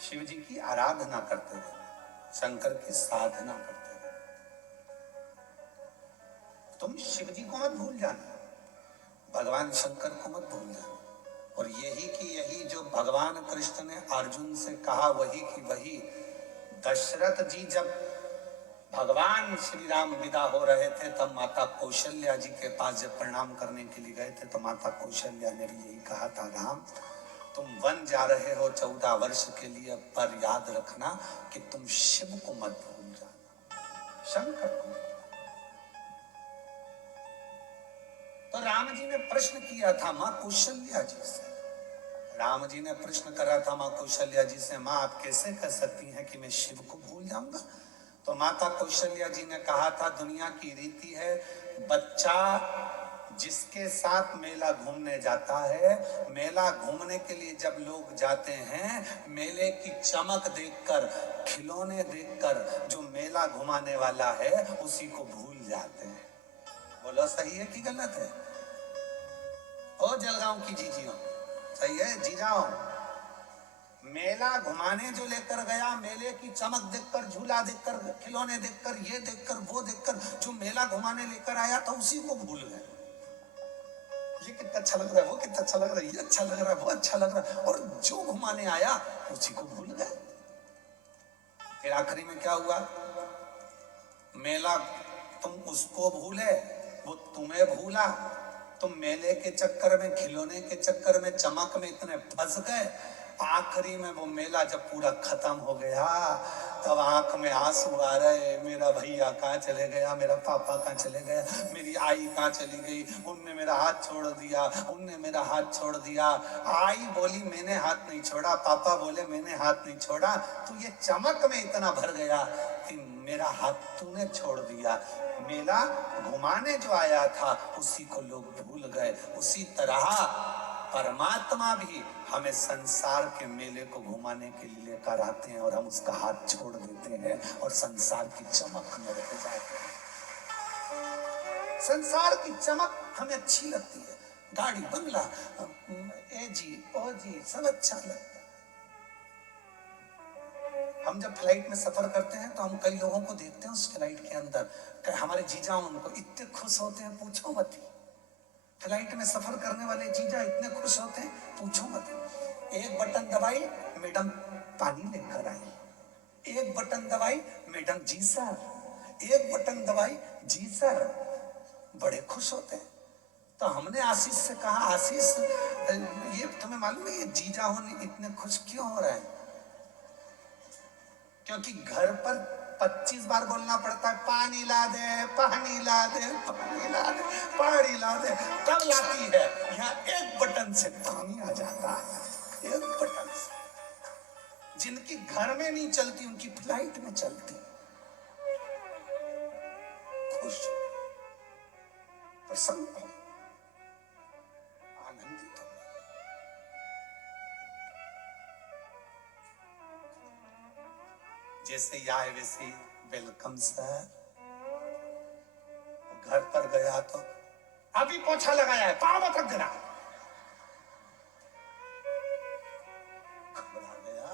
शिव जी की आराधना करते रहना, शंकर की साधना करते रहना। तुम शिव जी को मत भूल जाना, भगवान शंकर को मत भूल जाना। और यही की यही जो भगवान कृष्ण ने अर्जुन से कहा वही की वही दशरथ जी जब भगवान श्री राम विदा हो रहे थे तब माता कौशल्या जी के पास जब प्रणाम करने के लिए गए थे तो माता कौशल्या ने भी यही कहा था, राम तुम वन जा रहे हो 14 वर्ष के लिए पर याद रखना कि तुम शिव को मत भूल जाना, शंकर को। तो राम जी ने प्रश्न किया था मां कौशल्या जी से, राम जी ने प्रश्न करा था मां कौशल्या जी से, मां आप कैसे कह सकती हैं कि मैं शिव को भूल जाऊंगा? तो माता कौशल्या जी ने कहा था, दुनिया की रीति है बच्चा जिसके साथ मेला घूमने जाता है, मेला घूमने के लिए जब लोग जाते हैं मेले की चमक देखकर, खिलौने देखकर जो मेला घुमाने वाला है उसी को भूल जाते हैं। बोलो सही है कि गलत है? ओ जलगांव की जीजियों, सही है जीजाओ? मेला घुमाने जो लेकर गया, मेले की चमक देखकर, झूला देखकर, खिलौने देखकर, ये देखकर, वो देखकर जो मेला घुमाने लेकर आया था उसी को भूल गए। ये कितना अच्छा लग रहा है, वो कितना अच्छा लग रहा है, ये अच्छा लग रहा है, वो अच्छा लग रहा है, और जो घुमाने आया उसी को भूल गए। फिर आखिरी में क्या हुआ? मेला तुम उसको भूले, वो तुम्हें भूला। तुम मेले के चक्कर में, खिलौने के चक्कर में, चमक में इतने फंस गए, आखिरी में वो मेला जब पूरा खत्म हो गया तब आंख में आंसू आ रहे, मेरा भैया कहाँ चले गया, मेरा पापा कहाँ चले गया, मेरी आई कहाँ चली गई, उनने मेरा हाथ छोड़ दिया, उनने मेरा हाथ छोड़ दिया। आई बोली मैंने हाथ नहीं छोड़ा, पापा बोले मैंने हाथ नहीं छोड़ा, तू ये चमक में इतना भर गया कि मेरा हाथ तूने छोड़ दिया। मेला घुमाने जो आया था उसी को लोग भूल गए। उसी तरह परमात्मा भी हमें संसार के मेले को घुमाने के लिए लेकर आते हैं और हम उसका हाथ छोड़ देते हैं और संसार की चमक में रह जाते हैं। संसार की चमक हमें अच्छी लगती है, गाड़ी बंगला, ए जी ओ जी सब अच्छा लगता है। हम जब फ्लाइट में सफर करते हैं तो हम कई लोगों को देखते हैं उस फ्लाइट के अंदर, हमारे जीजा उनको इतने खुश होते हैं पूछो मत। फ्लाइट में सफर करने वाले जीजा इतने खुश होते हैं पूछो मत। एक बटन दबाई मैडम पानी लेकर आई, एक बटन दबाई मैडम जी सर, एक बटन दबाई जी सर, बड़े खुश होते हैं। तो हमने आशीष से कहा, आशीष ये तुम्हें मालूम है ये जीजा होने इतने खुश क्यों हो रहे हैं? क्योंकि घर पर 25 बार बोलना पड़ता है, पानी ला दे, पानी ला दे, पानी ला दे, पानी ला दे, तब लाती है। यहाँ एक बटन से पानी आ जाता है, एक बटन से। जिनकी घर में नहीं चलती उनकी फ्लाइट में चलती। खुश, प्रसन्न, आनंदित हो। जैसे आए वैसे वेलकम सर। घर पर गया तो अभी पोछा लगाया है, पाँव मत रख देना। घबरा गया,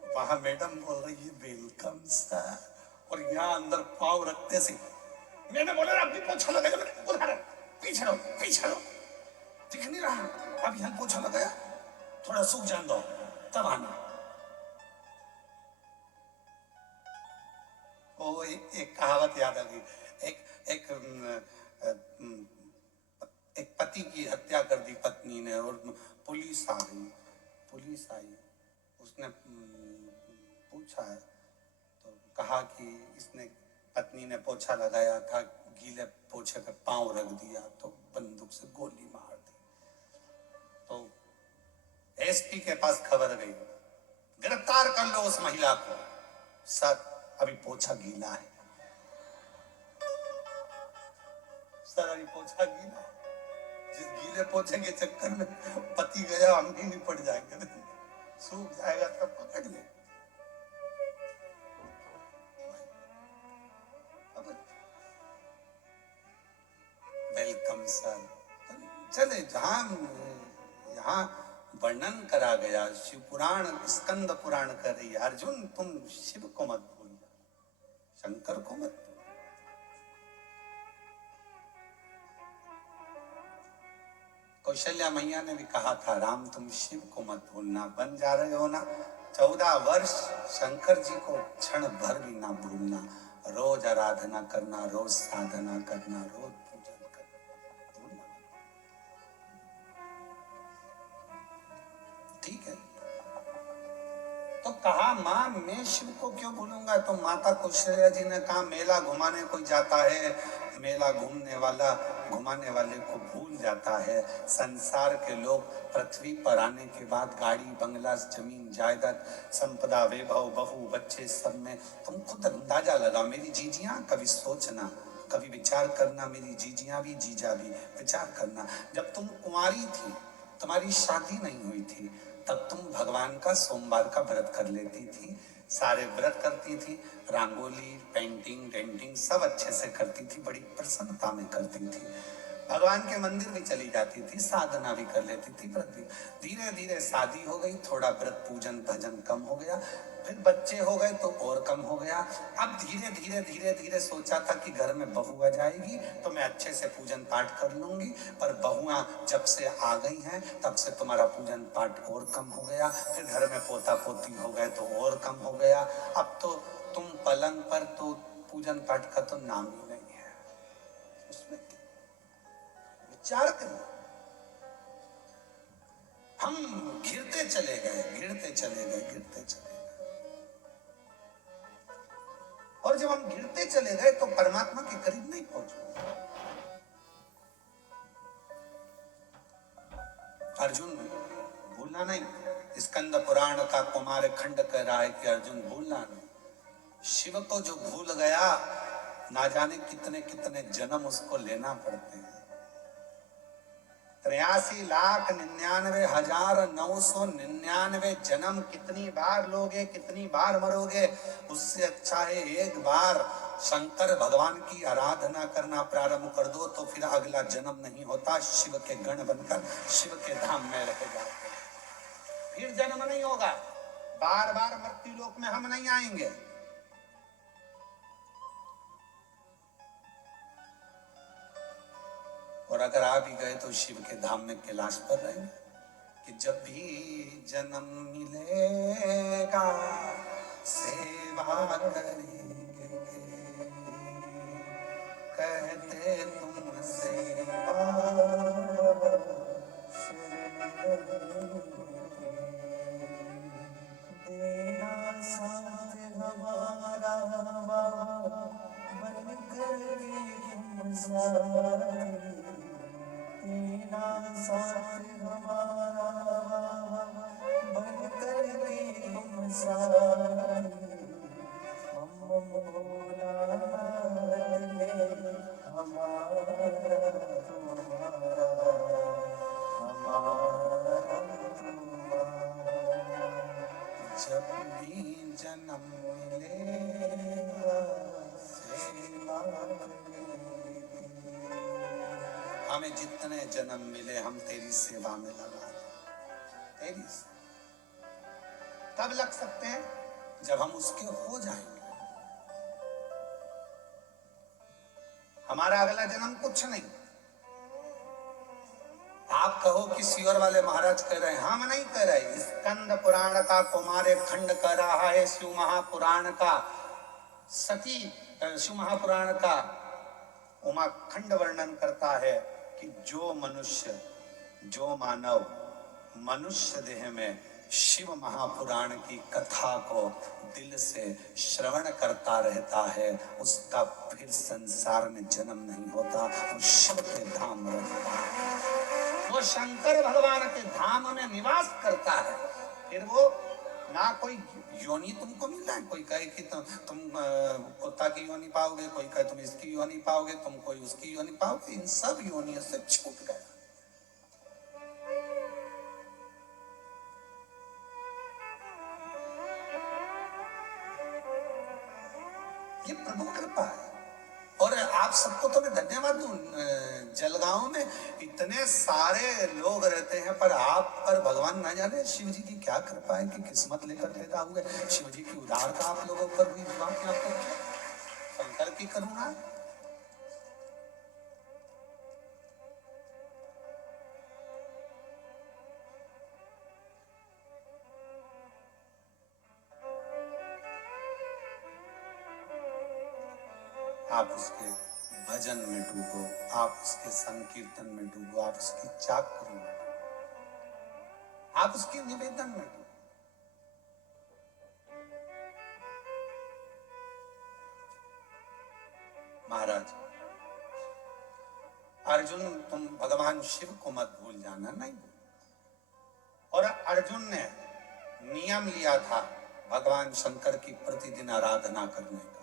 वहां मैडम बोल रही है वेलकम सर, और यहाँ अंदर पाँव रखते से मैंने बोला अभी पोछा लगाया, मैंने उधर पीछे रहो पीछे रहो, दिख नहीं रहा, अब यहाँ पोछा लगाया, थोड़ा सूख जान दो तब आना। वो एक कहावत याद आ गई, एक एक एक पति की हत्या कर दी पत्नी ने और पुलिस आ गई, पुलिस आई, उसने पूछा है तो कहा कि इसने पत्नी ने पोछा लगाया था, गीले पोछे पे पांव रख दिया तो बंदूक से गोली मार दी। तो एसपी के पास खबर गई, गिरफ्तार कर लो उस महिला को। सर अभी पोछा गीला है, सर अभी पोछा गीला है। जिस गीले पोछे के चक्कर में पति गया हम भी निपट जाएंगे, सूख जाएगा तब पकड़ ले। Welcome sir. चले जहां यहाँ वर्णन करा गया, शिव पुराण स्कंद पुराण कर रही है, अर्जुन तुम शिव को मत भूलना, शंकर को मत। कौशल्या मैया ने भी कहा था राम तुम शिव को मत भूलना, बन जा रहे हो ना 14 वर्ष, शंकर जी को क्षण भर भी ना भूलना, रोज आराधना करना, रोज साधना करना, रोज पूजन करना, ठीक है। तो कहा मां मैं शिव को क्यों भूलूंगा, तो माता कौशल्या जी ने कहा मेला घुमाने कोई जाता है, मेला घूमने वाला घुमाने वाले को भूल जाता है। संसार के लोग पृथ्वी पर आने के बाद गाड़ी बंगला जमीन जायदाद संपदा वैभव बहू बच्चे सब में, तुम खुद अंदाजा लगा, मेरी जीजियां कभी सोचना, कभी विचार करना, मेरी जीजियां भी जीजा भी विचार करना, जब तुम कुंवारी थी तुम्हारी शादी नहीं हुई थी तब तुम भगवान का सोमवार का व्रत कर लेती थी, सारे व्रत करती थी, रंगोली पेंटिंग डेंटिंग सब अच्छे से करती थी, बड़ी प्रसन्नता में करती थी, भगवान के मंदिर भी चली जाती थी, साधना भी कर लेती थी, व्रत भी। धीरे धीरे शादी हो गई, थोड़ा व्रत पूजन भजन कम हो गया, फिर बच्चे हो गए तो और कम हो गया। अब धीरे धीरे धीरे धीरे सोचा था कि घर में बहू आ जाएगी तो मैं अच्छे से पूजन पाठ कर लूंगी, पर बहुआं जब से आ गई हैं तब से तुम्हारा पूजन पाठ और कम हो गया, फिर घर में पोता पोती हो गए तो और कम हो गया, अब तो तुम पलंग पर तो पूजन पाठ का तो नाम ही नहीं है। उसमें विचार करो, हम गिरते चले गए गिरते चले गए गिरते चले गए, और जब हम गिरते चले गए तो परमात्मा के करीब नहीं पहुंचे। अर्जुन भूलना नहीं, स्कंद पुराण का कुमार खंड कह रहा है कि अर्जुन भूलना नहीं, शिव को जो भूल गया ना जाने कितने कितने जन्म उसको लेना पड़ते हैं। 83,99,999 जन्म कितनी बार लोगे, कितनी बार मरोगे, उससे अच्छा है एक बार शंकर भगवान की आराधना करना प्रारंभ कर दो तो फिर अगला जन्म नहीं होता, शिव के गण बनकर शिव के धाम में रह जाते, फिर जन्म नहीं होगा, बार बार मृत्यु लोक में हम नहीं आएंगे। और अगर आ भी गए तो शिव के धाम में कैलाश पर रहेंगे, कि जब भी जन्म मिलेगा सेवा करेंगे, कहते तुम सेवा देना साथ हमारा बन करके तुम सारे, तेरा साथ हमारा बन करके तुम सारे, हम भोला हमारा तुम्हारा हमारा तुम्हारा, जब भी जन्म मिलेगा सेवा करेंगे, हमें जितने जन्म मिले हम तेरी सेवा में लगा दें, तेरी कब लग सकते हैं, जब हम उसके हो जाएंगे, हमारा अगला जन्म कुछ नहीं। आप कहो कि सीवर वाले महाराज कह रहे हैं, हम नहीं कह रहे। स्कंद पुराण का कुमार खंड कह रहा है, शिव महापुराण का सती, शिव महापुराण का उमा खंड वर्णन करता है कि जो मनुष्य, जो मानव मनुष्य देह में शिव महापुराण की कथा को दिल से श्रवण करता रहता है, उसका फिर संसार में जन्म नहीं होता, वो शिव के धाम में रहता है, वो शंकर भगवान के धाम में निवास करता है। फिर वो ना कोई योनि तुमको मिल रहा है, कोई कहे कि तुम कुत्ता की योनि पाओगे, कोई कहे तुम इसकी योनि पाओगे, तुम कोई उसकी योनि पाओगे। इन सब योनियों से छूट गया। ये प्रभु कृपा है। और आप सबको तो मैं धन्यवाद दूं, जलगांव में इतने सारे लोग रहते हैं, पर आप पर भगवान ना जाने शिव जी की क्या कृपा है कि किस्मत लेकर पैदा हुए। शिव जी की उदारता आप लोगों पर हुई, विवाह की आपको शंकर की करुणा। आप उसके भजन में डूबो, आप उसके संकीर्तन में डूबो, आप उसकी चाकरी में, आप उसके निवेदन में डूबो। महाराज अर्जुन, तुम भगवान शिव को मत भूल जाना, नहीं। और अर्जुन ने नियम लिया था भगवान शंकर की प्रतिदिन आराधना करने का।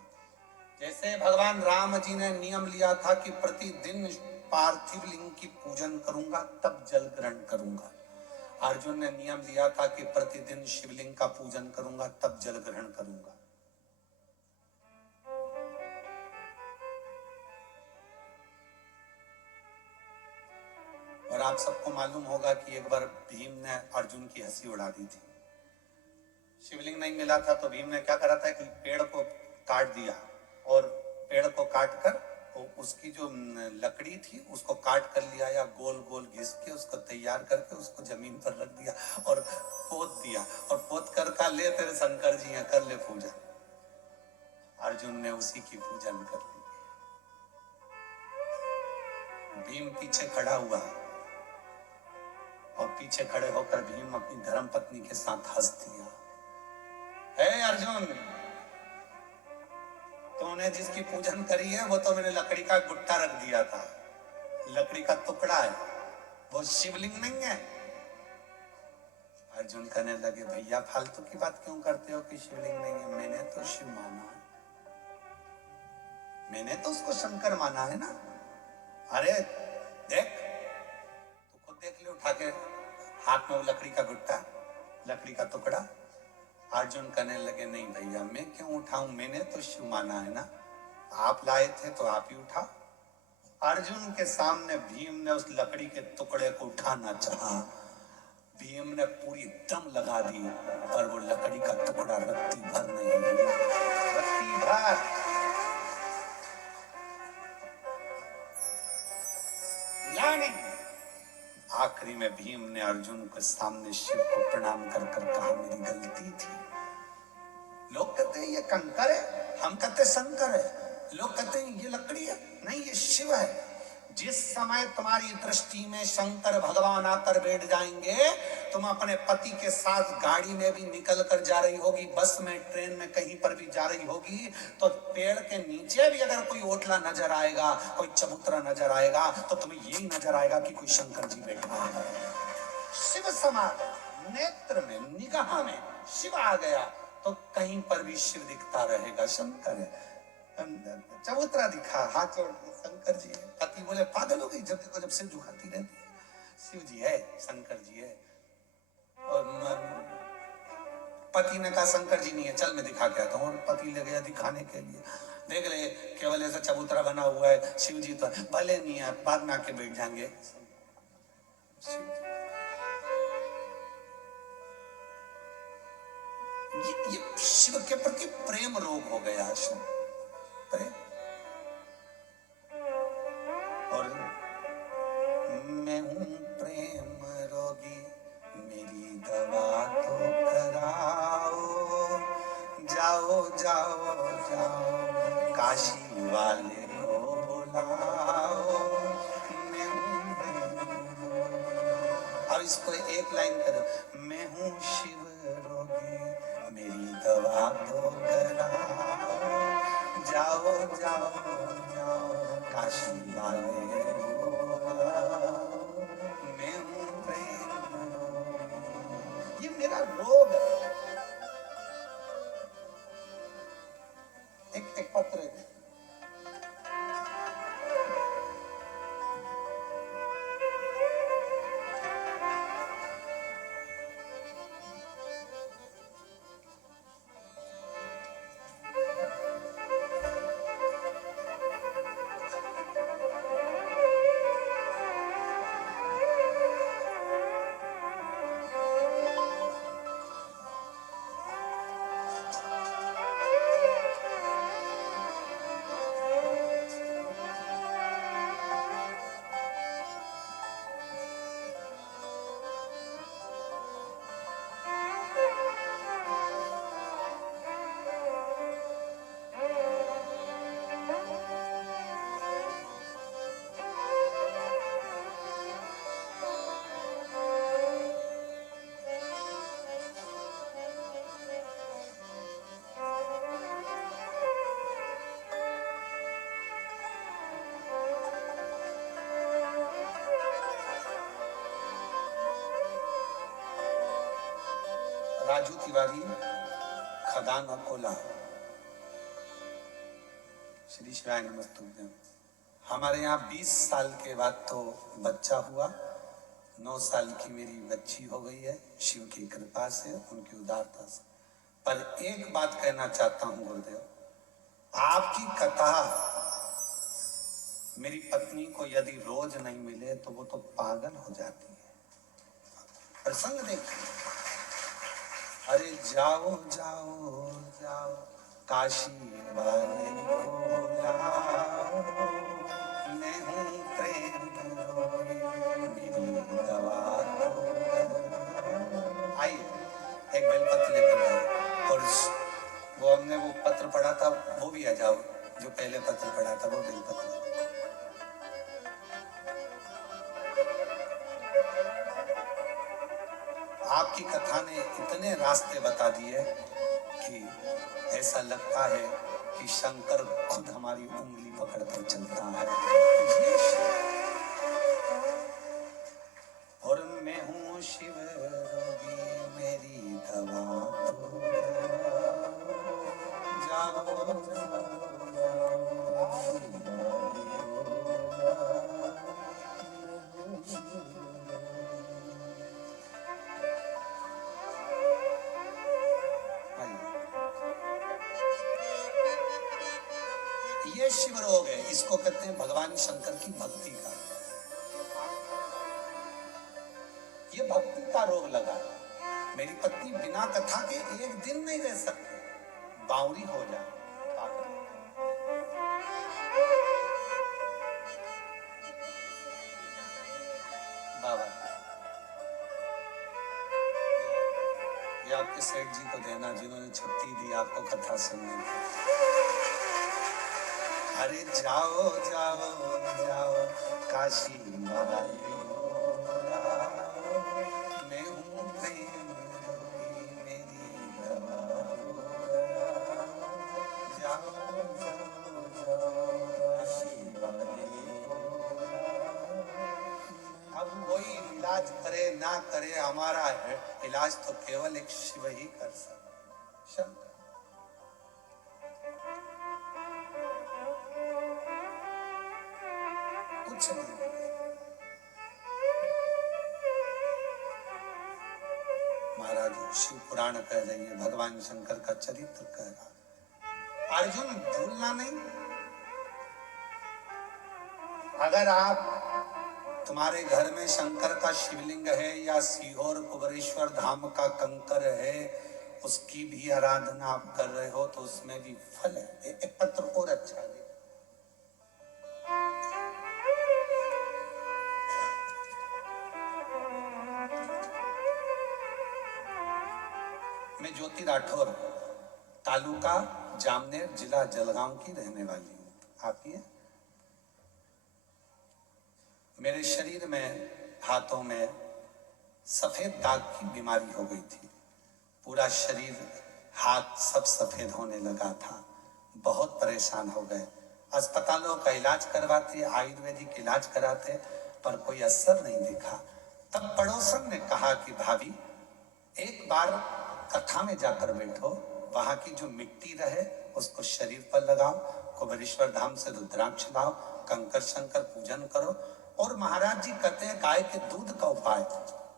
जैसे भगवान राम जी ने नियम लिया था कि प्रतिदिन पार्थिव लिंग की पूजन करूंगा तब जल ग्रहण करूंगा, अर्जुन ने नियम लिया था कि प्रतिदिन शिवलिंग का पूजन करूंगा तब जल ग्रहण करूंगा। और आप सबको मालूम होगा कि एक बार भीम ने अर्जुन की हंसी उड़ा दी थी। शिवलिंग नहीं मिला था तो भीम ने क्या करा था कि पेड़ को काट दिया, और पेड़ को काट कर उसकी जो लकड़ी थी उसको काट कर लिया, या गोल गोल घिस के उसको तैयार करके उसको जमीन पर रख दिया और पोत दिया, और पोत कर का ले तेरे शंकर जी हैं, कर ले पूजा। अर्जुन ने उसी की पूजन कर ली। भीम पीछे खड़ा हुआ, और पीछे खड़े होकर भीम अपनी धर्म पत्नी के साथ हंस दिया। हे अर्जुन, तूने जिसकी पूजन करी है वो तो मैंने लकड़ी का गुट्टा रख दिया था, लकड़ी का टुकड़ा है, वो शिवलिंग नहीं है। अर्जुन कहने लगे, भैया फालतू की बात क्यों करते हो कि शिवलिंग नहीं है? मैंने तो शिव माना है, मैंने तो उसको शंकर माना है ना। अरे देख, तू खुद देख ले, उठा के हाथ में वो लकड़ी का गुट्टा, लकड़ी का टुकड़ा। अर्जुन कहने लगे, नहीं भैया मैं क्यों उठाऊं, मैंने तो शिव माना है ना, आप लाए थे तो आप ही उठाओ। अर्जुन के सामने भीम ने उस लकड़ी के टुकड़े को उठाना चाहा, भीम ने पूरी दम लगा दी, पर वो लकड़ी का टुकड़ा रत्ती भर नहीं, रत्ती भर या नहीं। आखिरी में भीम ने अर्जुन के सामने शिव को प्रणाम कर कर कहा, मेरी गलती थी। लोग कहते हैं ये कंकर है, हम कहते शंकर है, लोग कहते हैं ये लकड़ी है, नहीं ये शिव है। जिस समय तुम्हारी दृष्टि में शंकर भगवान आकर बैठ जाएंगे, तुम अपने पति के साथ गाड़ी में भी निकल कर जा रही होगी, बस में, ट्रेन में, कहीं पर भी जा रही होगी, तो पेड़ के नीचे भी अगर कोई ओटला नजर आएगा, कोई चबूतरा नजर आएगा, तो तुम्हें यही नजर आएगा कि कोई शंकर जी बैठा है। शिव समा गया, नेत्र में, निगाह में शिव आ गया, तो कहीं पर भी शिव दिखता रहेगा, शंकर है। चबूतरा दिखा, हाथ जोड़ शंकर जी है। पति बोले, पागल हो गई, जब देखो जब सिर झुकाती रहती है। शिव जी है, शंकर जी है। और पति ने कहा शंकर जी नहीं है, चल मैं दिखा के आता हूँ, और पति ले गया दिखाने के लिए। देख ले, केवल ऐसा चबूतरा बना हुआ है, शिव जी तो भले नहीं है, बाद में आके बैठ जाएंगे। ये शिव के प्रति प्रेम रोग हो गया। शिव प्रेम, काशी वाले को बुलाओ, मैं हूँ अब इसको एक लाइन करो, मैं हूँ शिव रोगी, मेरी दवा तो कराओ, जाओ जाओ जाओ काशी वाले को बुलाओ, मैं हूँ प्रेम रोगी। ये मेरा रोग है। एक पत्र है। राजू तिवारी, खदान अकोला। श्री शिवाय नमस्तुभ्यं। हमारे यहाँ 20 साल के बाद तो बच्चा हुआ, 9 साल की मेरी बच्ची हो गई है, शिव की कृपा से, उनकी उदारता से। पर एक बात कहना चाहता हूँ गुरुदेव, आपकी कथा मेरी पत्नी को यदि रोज नहीं मिले तो वो तो पागल हो जाती है। प्रसंग देखिए, अरे जाओ जाओ जाओ काशी वाले को लाओ, मैं हूँ प्रेम रोगी, मेरी दवा तो आइए एक बेलपत्र लेकर आए। और वो हमने वो पत्र पढ़ा था, वो भी आ जाओ, जो पहले पत्र पढ़ा था वो बेलपत्र। आपकी कथा ने इतने रास्ते बता दिए कि ऐसा लगता है कि शंकर खुद हमारी उंगली पकड़कर चलता है। और मैं हूँ शिव रोगी, मेरी दवा तो जाओ ये शिव रोग है, इसको कहते हैं भगवान शंकर की भक्ति का। ये भक्ति का रोग लगा। मेरी पत्नी बिना कथा के एक दिन नहीं रह सकती, बावरी हो जाए। बाबा ये आपके सेठ जी को देना, जिन्होंने छुट्टी दी आपको कथा सुनने की। अरे जाओ जाओ जाओ काशी वाले को बुलाओ, मैं हूँ प्रेम रोगी, मेरी दवा तो कराओ, जाओ जाओ जाओ काशी वाले को बुलाओ। अब कोई इलाज करे ना करे, हमारा है इलाज तो केवल एक शिव ही कर सकते। शंकर कुछ नहीं। महाराज शिव पुराण कह रही है, भगवान शंकर का चरित्र कह रहा। अर्जुन भूलना नहीं, अगर आप तुम्हारे घर में शंकर का शिवलिंग है या सीहोर कुबरेश्वर धाम का कंकर है, उसकी भी आराधना आप कर रहे हो तो उसमें भी फल है। एक पत्र और अच्छा है, मैं ज्योति राठौर, तालुका जामनेर जिला जलगांव की रहने वाली हूँ। आप ये मेरे शरीर में, हाथों में सफेद दाग की बीमारी हो गई थी। पूरा शरीर, हाथ सब सफेद होने लगा था। बहुत परेशान हो गए। अस्पतालों का इलाज करवाते, आयुर्वेदिक इलाज कराते, पर कोई असर नहीं दिखा। तब पड़ोसन ने कहा कि भाभी, एक बार कथा में जाकर बैठो, वहां की जो मिट्टी रहे उसको शरीर पर लगाओ, कुबेरेश्वर धाम से रुद्राक्ष लाओ, कंकर शंकर पूजन करो, और महाराज जी कहते हैं गाय के दूध का उपाय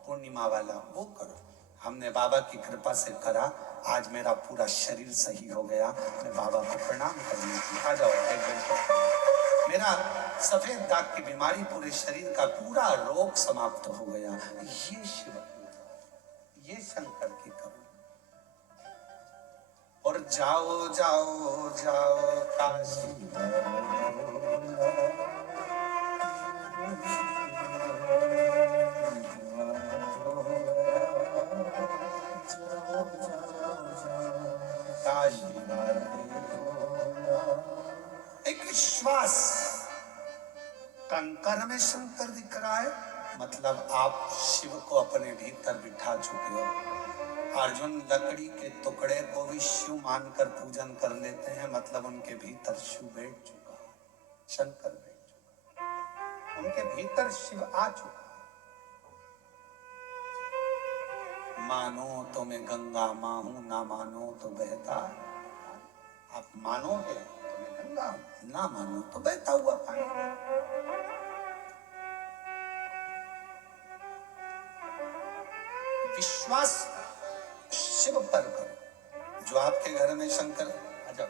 पूर्णिमा वाला वो करो। हमने बाबा की कृपा से करा। आज मेरा पूरा शरीर सही हो गया। मैं बाबा को प्रणाम करने की आ जाओ एक घंटे। मेरा सफेद दाग की बीमारी, पूरे शरीर का पूरा रोग समाप्त हो गया। ये शिव, ये शंकर की करुणा। और जाओ जाओ जाओ काशी, एक विश्वास। कंकर में शंकर दिख रहा है, मतलब आप शिव को अपने भीतर बिठा चुके हो। अर्जुन लकड़ी के टुकड़े को भी शिव मानकर पूजन कर लेते हैं, मतलब उनके भीतर शिव बैठ चुका है, शंकर बैठ चुका, उनके भीतर शिव आ चुका। मानो तो मैं गंगा मां हूं, ना मानो तो बहता। आप मानोगे तो मैं गंगा हूं, ना मानो तो बहता हुआ पानी। विश्वास शिव पर करो। जो आपके घर में शंकर, आ जाओ,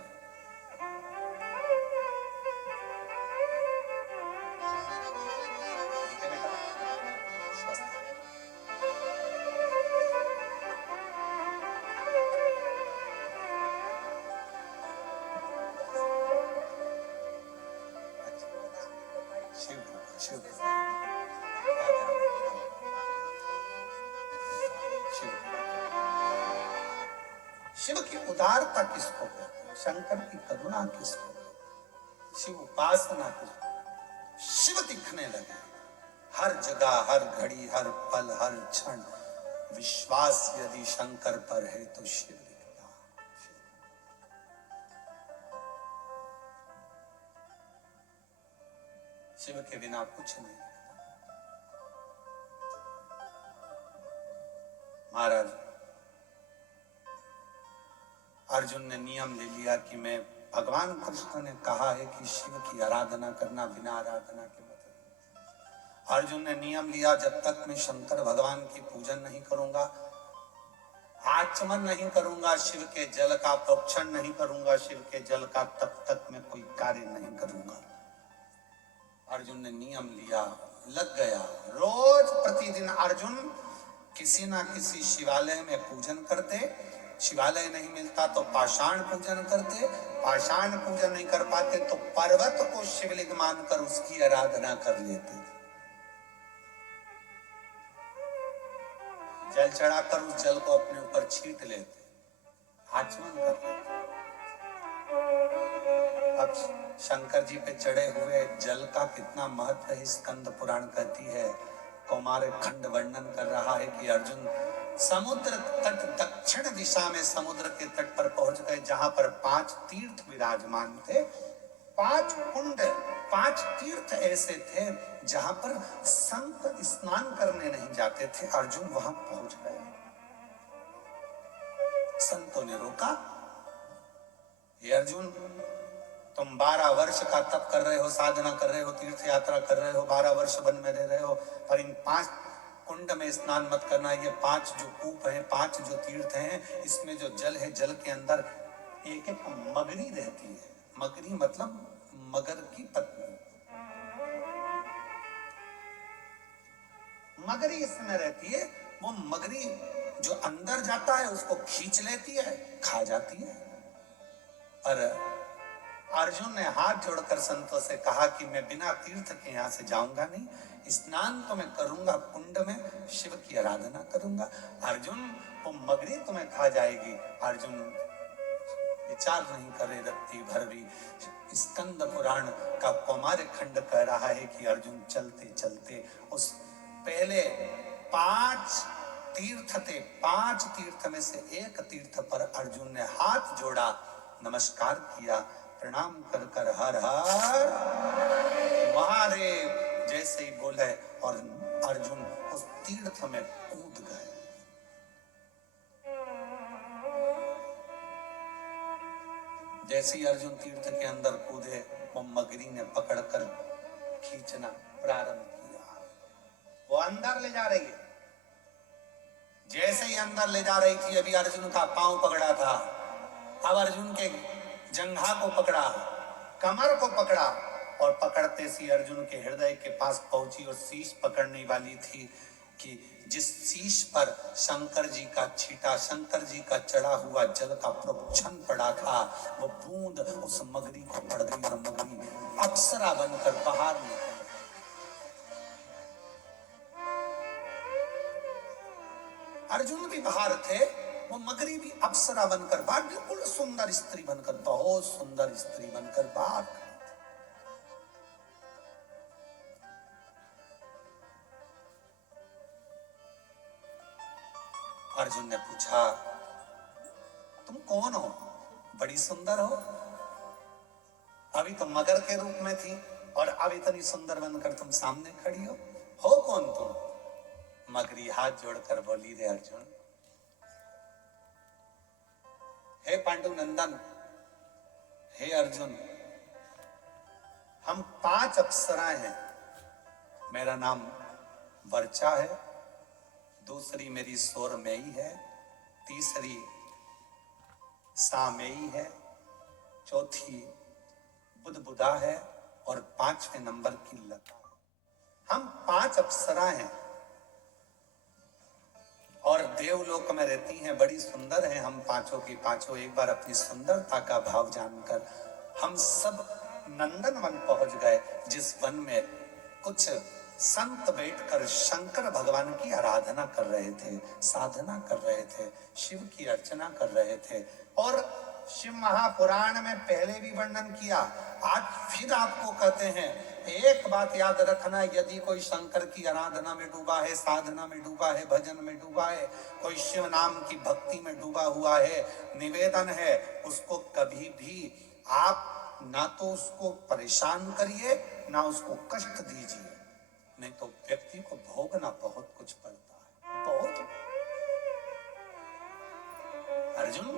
ठीक है बेटा, स्वस्थ। शिव शिव शिव शिव की उदारता किसको कहते हैं? शंकर की करुणा किसको कहते हैं? शिव उपासना किसको? शिव दिखने लगे हर जगह, हर घड़ी, हर पल, हर क्षण। विश्वास यदि शंकर पर है तो शिव दिखता। शिव के बिना कुछ नहीं दिखता। महाराज अर्जुन ने नियम ले लिया कि मैं, भगवान कृष्ण ने कहा है कि शिव की आराधना करना बिना आराधना के मत। अर्जुन ने नियम लिया, जब तक मैं शंकर भगवान की पूजन नहीं करूंगा, आचमन नहीं करूंगा, शिव के जल का प्रोक्षण नहीं करूंगा, शिव के जल का, तब तक मैं कोई कार्य नहीं करूंगा। अर्जुन ने नियम लिया, लग गया। रोज प्रतिदिन अर्जुन किसी ना किसी शिवालय में पूजन करते। शिवालय नहीं मिलता तो पाषाण पूजन करते। पाषाण पूजन नहीं कर पाते तो पर्वत को शिवलिंग मानकर उसकी आराधना कर लेते। जल चढ़ाकर उस जल को अपने ऊपर छींट लेते, आचमन कर लेते। अब शंकर जी पे चढ़े हुए जल का कितना महत्व है, स्कंद पुराण कहती है। कौमार खंड वर्णन कर रहा है कि अर्जुन समुद्र तट, दक्षिण दिशा में समुद्र के तट पर पहुंच गए, जहां पर 5 तीर्थ विराजमान थे। 5 कुंड, 5 तीर्थ ऐसे थे जहां पर संत स्नान करने नहीं जाते थे। अर्जुन वहां पहुंच गए। संतों ने रोका, ये अर्जुन, तुम 12 वर्ष का तप कर रहे हो, साधना कर रहे हो, तीर्थ यात्रा कर रहे हो, 12 वर्ष वन में रह रहे हो, पर इन 5 कुंड में स्नान मत करना। ये 5 जो कूप हैं, 5 जो तीर्थ हैं, इसमें जो जल है, जल के अंदर एक एक मगरी रहती है। मगरी मतलब मगर की पत्नी। मगरी इसमें रहती है। वो मगरी जो अंदर जाता है उसको खींच लेती है, खा जाती है। पर अर्जुन ने हाथ जोड़कर संतों से कहा कि मैं बिना तीर्थ के यहां से जाऊंगा नहीं, स्नान तो मैं करूंगा कुंड में, शिव की आराधना करूंगा। अर्जुन, वो मगरी तुम्हें खा जाएगी। अर्जुन विचार नहीं करे रत्ती भर भी। स्कंद पुराण का कौमार्य खंड कह रहा है कि अर्जुन चलते चलते उस पहले 5 तीर्थ थे, 5 तीर्थ में से एक तीर्थ पर अर्जुन ने हाथ जोड़ा, नमस्कार किया, प्रणाम कर कर हर हर महादेव जैसे ही बोले और अर्जुन उस तीर्थ में कूद गए। जैसे ही अर्जुन तीर्थ के अंदर कूदे, वो मगरी ने पकड़कर खींचना प्रारंभ किया। वो अंदर ले जा रही है। जैसे ही अंदर ले जा रही थी, अभी अर्जुन का पांव पकड़ा था, अब अर्जुन के जंघा को पकड़ा, कमर को पकड़ा और पकड़ते सी अर्जुन के हृदय के पास पहुंची और शीश पकड़ने वाली थी कि जिस शीश पर शंकर जी का छीटा, शंकर जी का चढ़ा हुआ जल का प्रोक्षण पड़ा था, वो बूंद उस मगरी को पड़ गई और मगरी अप्सरा बनकर बाहर निकल। अर्जुन भी बाहर थे, वो मगरी भी अप्सरा बनकर बाहर, बिल्कुल सुंदर स्त्री बनकर, बहुत सुंदर स्त्री बनकर बाहर। अर्जुन ने पूछा, तुम कौन हो? बड़ी सुंदर हो। अभी तो मगर के रूप में थी और अब इतनी सुंदर बनकर तुम सामने खड़ी हो कौन तुम? मगरी हाथ जोड़कर बोली, रे अर्जुन, हे पांडु नंदन, हे अर्जुन, हम 5 अप्सराएं हैं। मेरा नाम वर्चा है, दूसरी मेरी सोरमेई है, तीसरी सामेई है, चौथी बुदबुदा है और 5वें नंबर की लता। हम 5 अप्सराएं हैं और देवलोक में रहती हैं, बड़ी सुंदर हैं हम पांचों की पांचों। एक बार अपनी सुंदरता का भाव जानकर हम सब नंदन वन पहुंच गए, जिस वन में कुछ संत बैठकर शंकर भगवान की आराधना कर रहे थे, साधना कर रहे थे, शिव की अर्चना कर रहे थे। और शिव महापुराण में पहले भी वर्णन किया, आज फिर आपको कहते हैं, एक बात याद रखना, यदि कोई शंकर की आराधना में डूबा है, साधना में डूबा है, भजन में डूबा है, कोई शिव नाम की भक्ति में डूबा हुआ है, निवेदन है, उसको कभी भी आप ना तो उसको परेशान करिए, ना उसको कष्ट दीजिए, नहीं तो व्यक्ति को भोगना बहुत कुछ पड़ता है, बहुत। अर्जुन,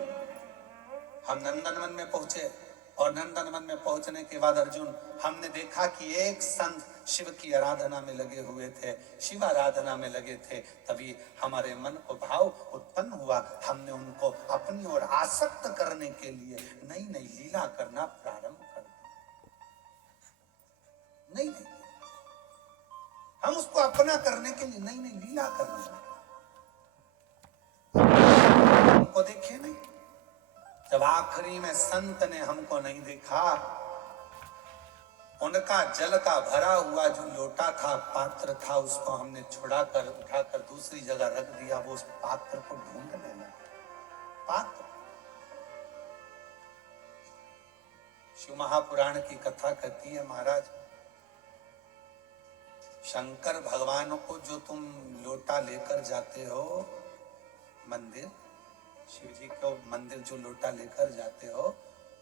हम नंदनवन में पहुंचे और नंदनवन में पहुंचने के बाद अर्जुन, हमने देखा कि एक संत शिव की आराधना में लगे हुए थे, शिव आराधना में लगे थे। तभी हमारे मन को भाव उत्पन्न हुआ, हमने उनको अपनी ओर आसक्त करने के लिए नई नई लीला करना प्रारंभ कर दिया। नई नई हम उसको अपना करने के लिए नई नई लीला करने लगे। हमको देखे नहीं, जब आखिरी में संत ने हमको नहीं देखा, उनका जल का भरा हुआ जो लोटा था, पात्र था, उसको हमने छुड़ाकर उठाकर दूसरी जगह रख दिया। वो उस पात्र को ढूंढने लगा। पात्र, शिव महापुराण की कथा कहती है, महाराज, शंकर भगवान को जो तुम लोटा लेकर जाते हो मंदिर, शिव जी को मंदिर जो लोटा लेकर जाते हो,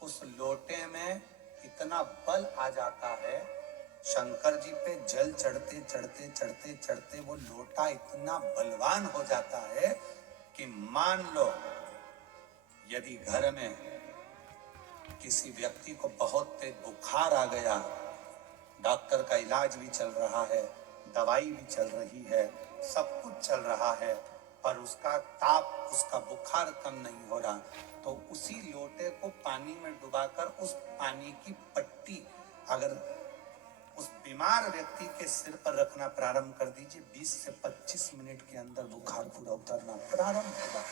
उस लोटे में इतना बल आ जाता है, शंकर जी पे जल चढ़ते चढ़ते चढ़ते चढ़ते वो लोटा इतना बलवान हो जाता है कि मान लो यदि घर में किसी व्यक्ति को बहुत तेज बुखार आ गया, डॉक्टर का इलाज भी चल रहा है, दवाई भी चल रही है, सब कुछ चल रहा है, पर उसका ताप, उसका बुखार कम नहीं हो रहा, तो उसी लोटे को पानी में डुबाकर उस पानी की पट्टी अगर उस बीमार व्यक्ति के सिर पर रखना प्रारंभ कर दीजिए, 20 से 25 मिनट के अंदर बुखार पूरा उतरना प्रारंभ होगा।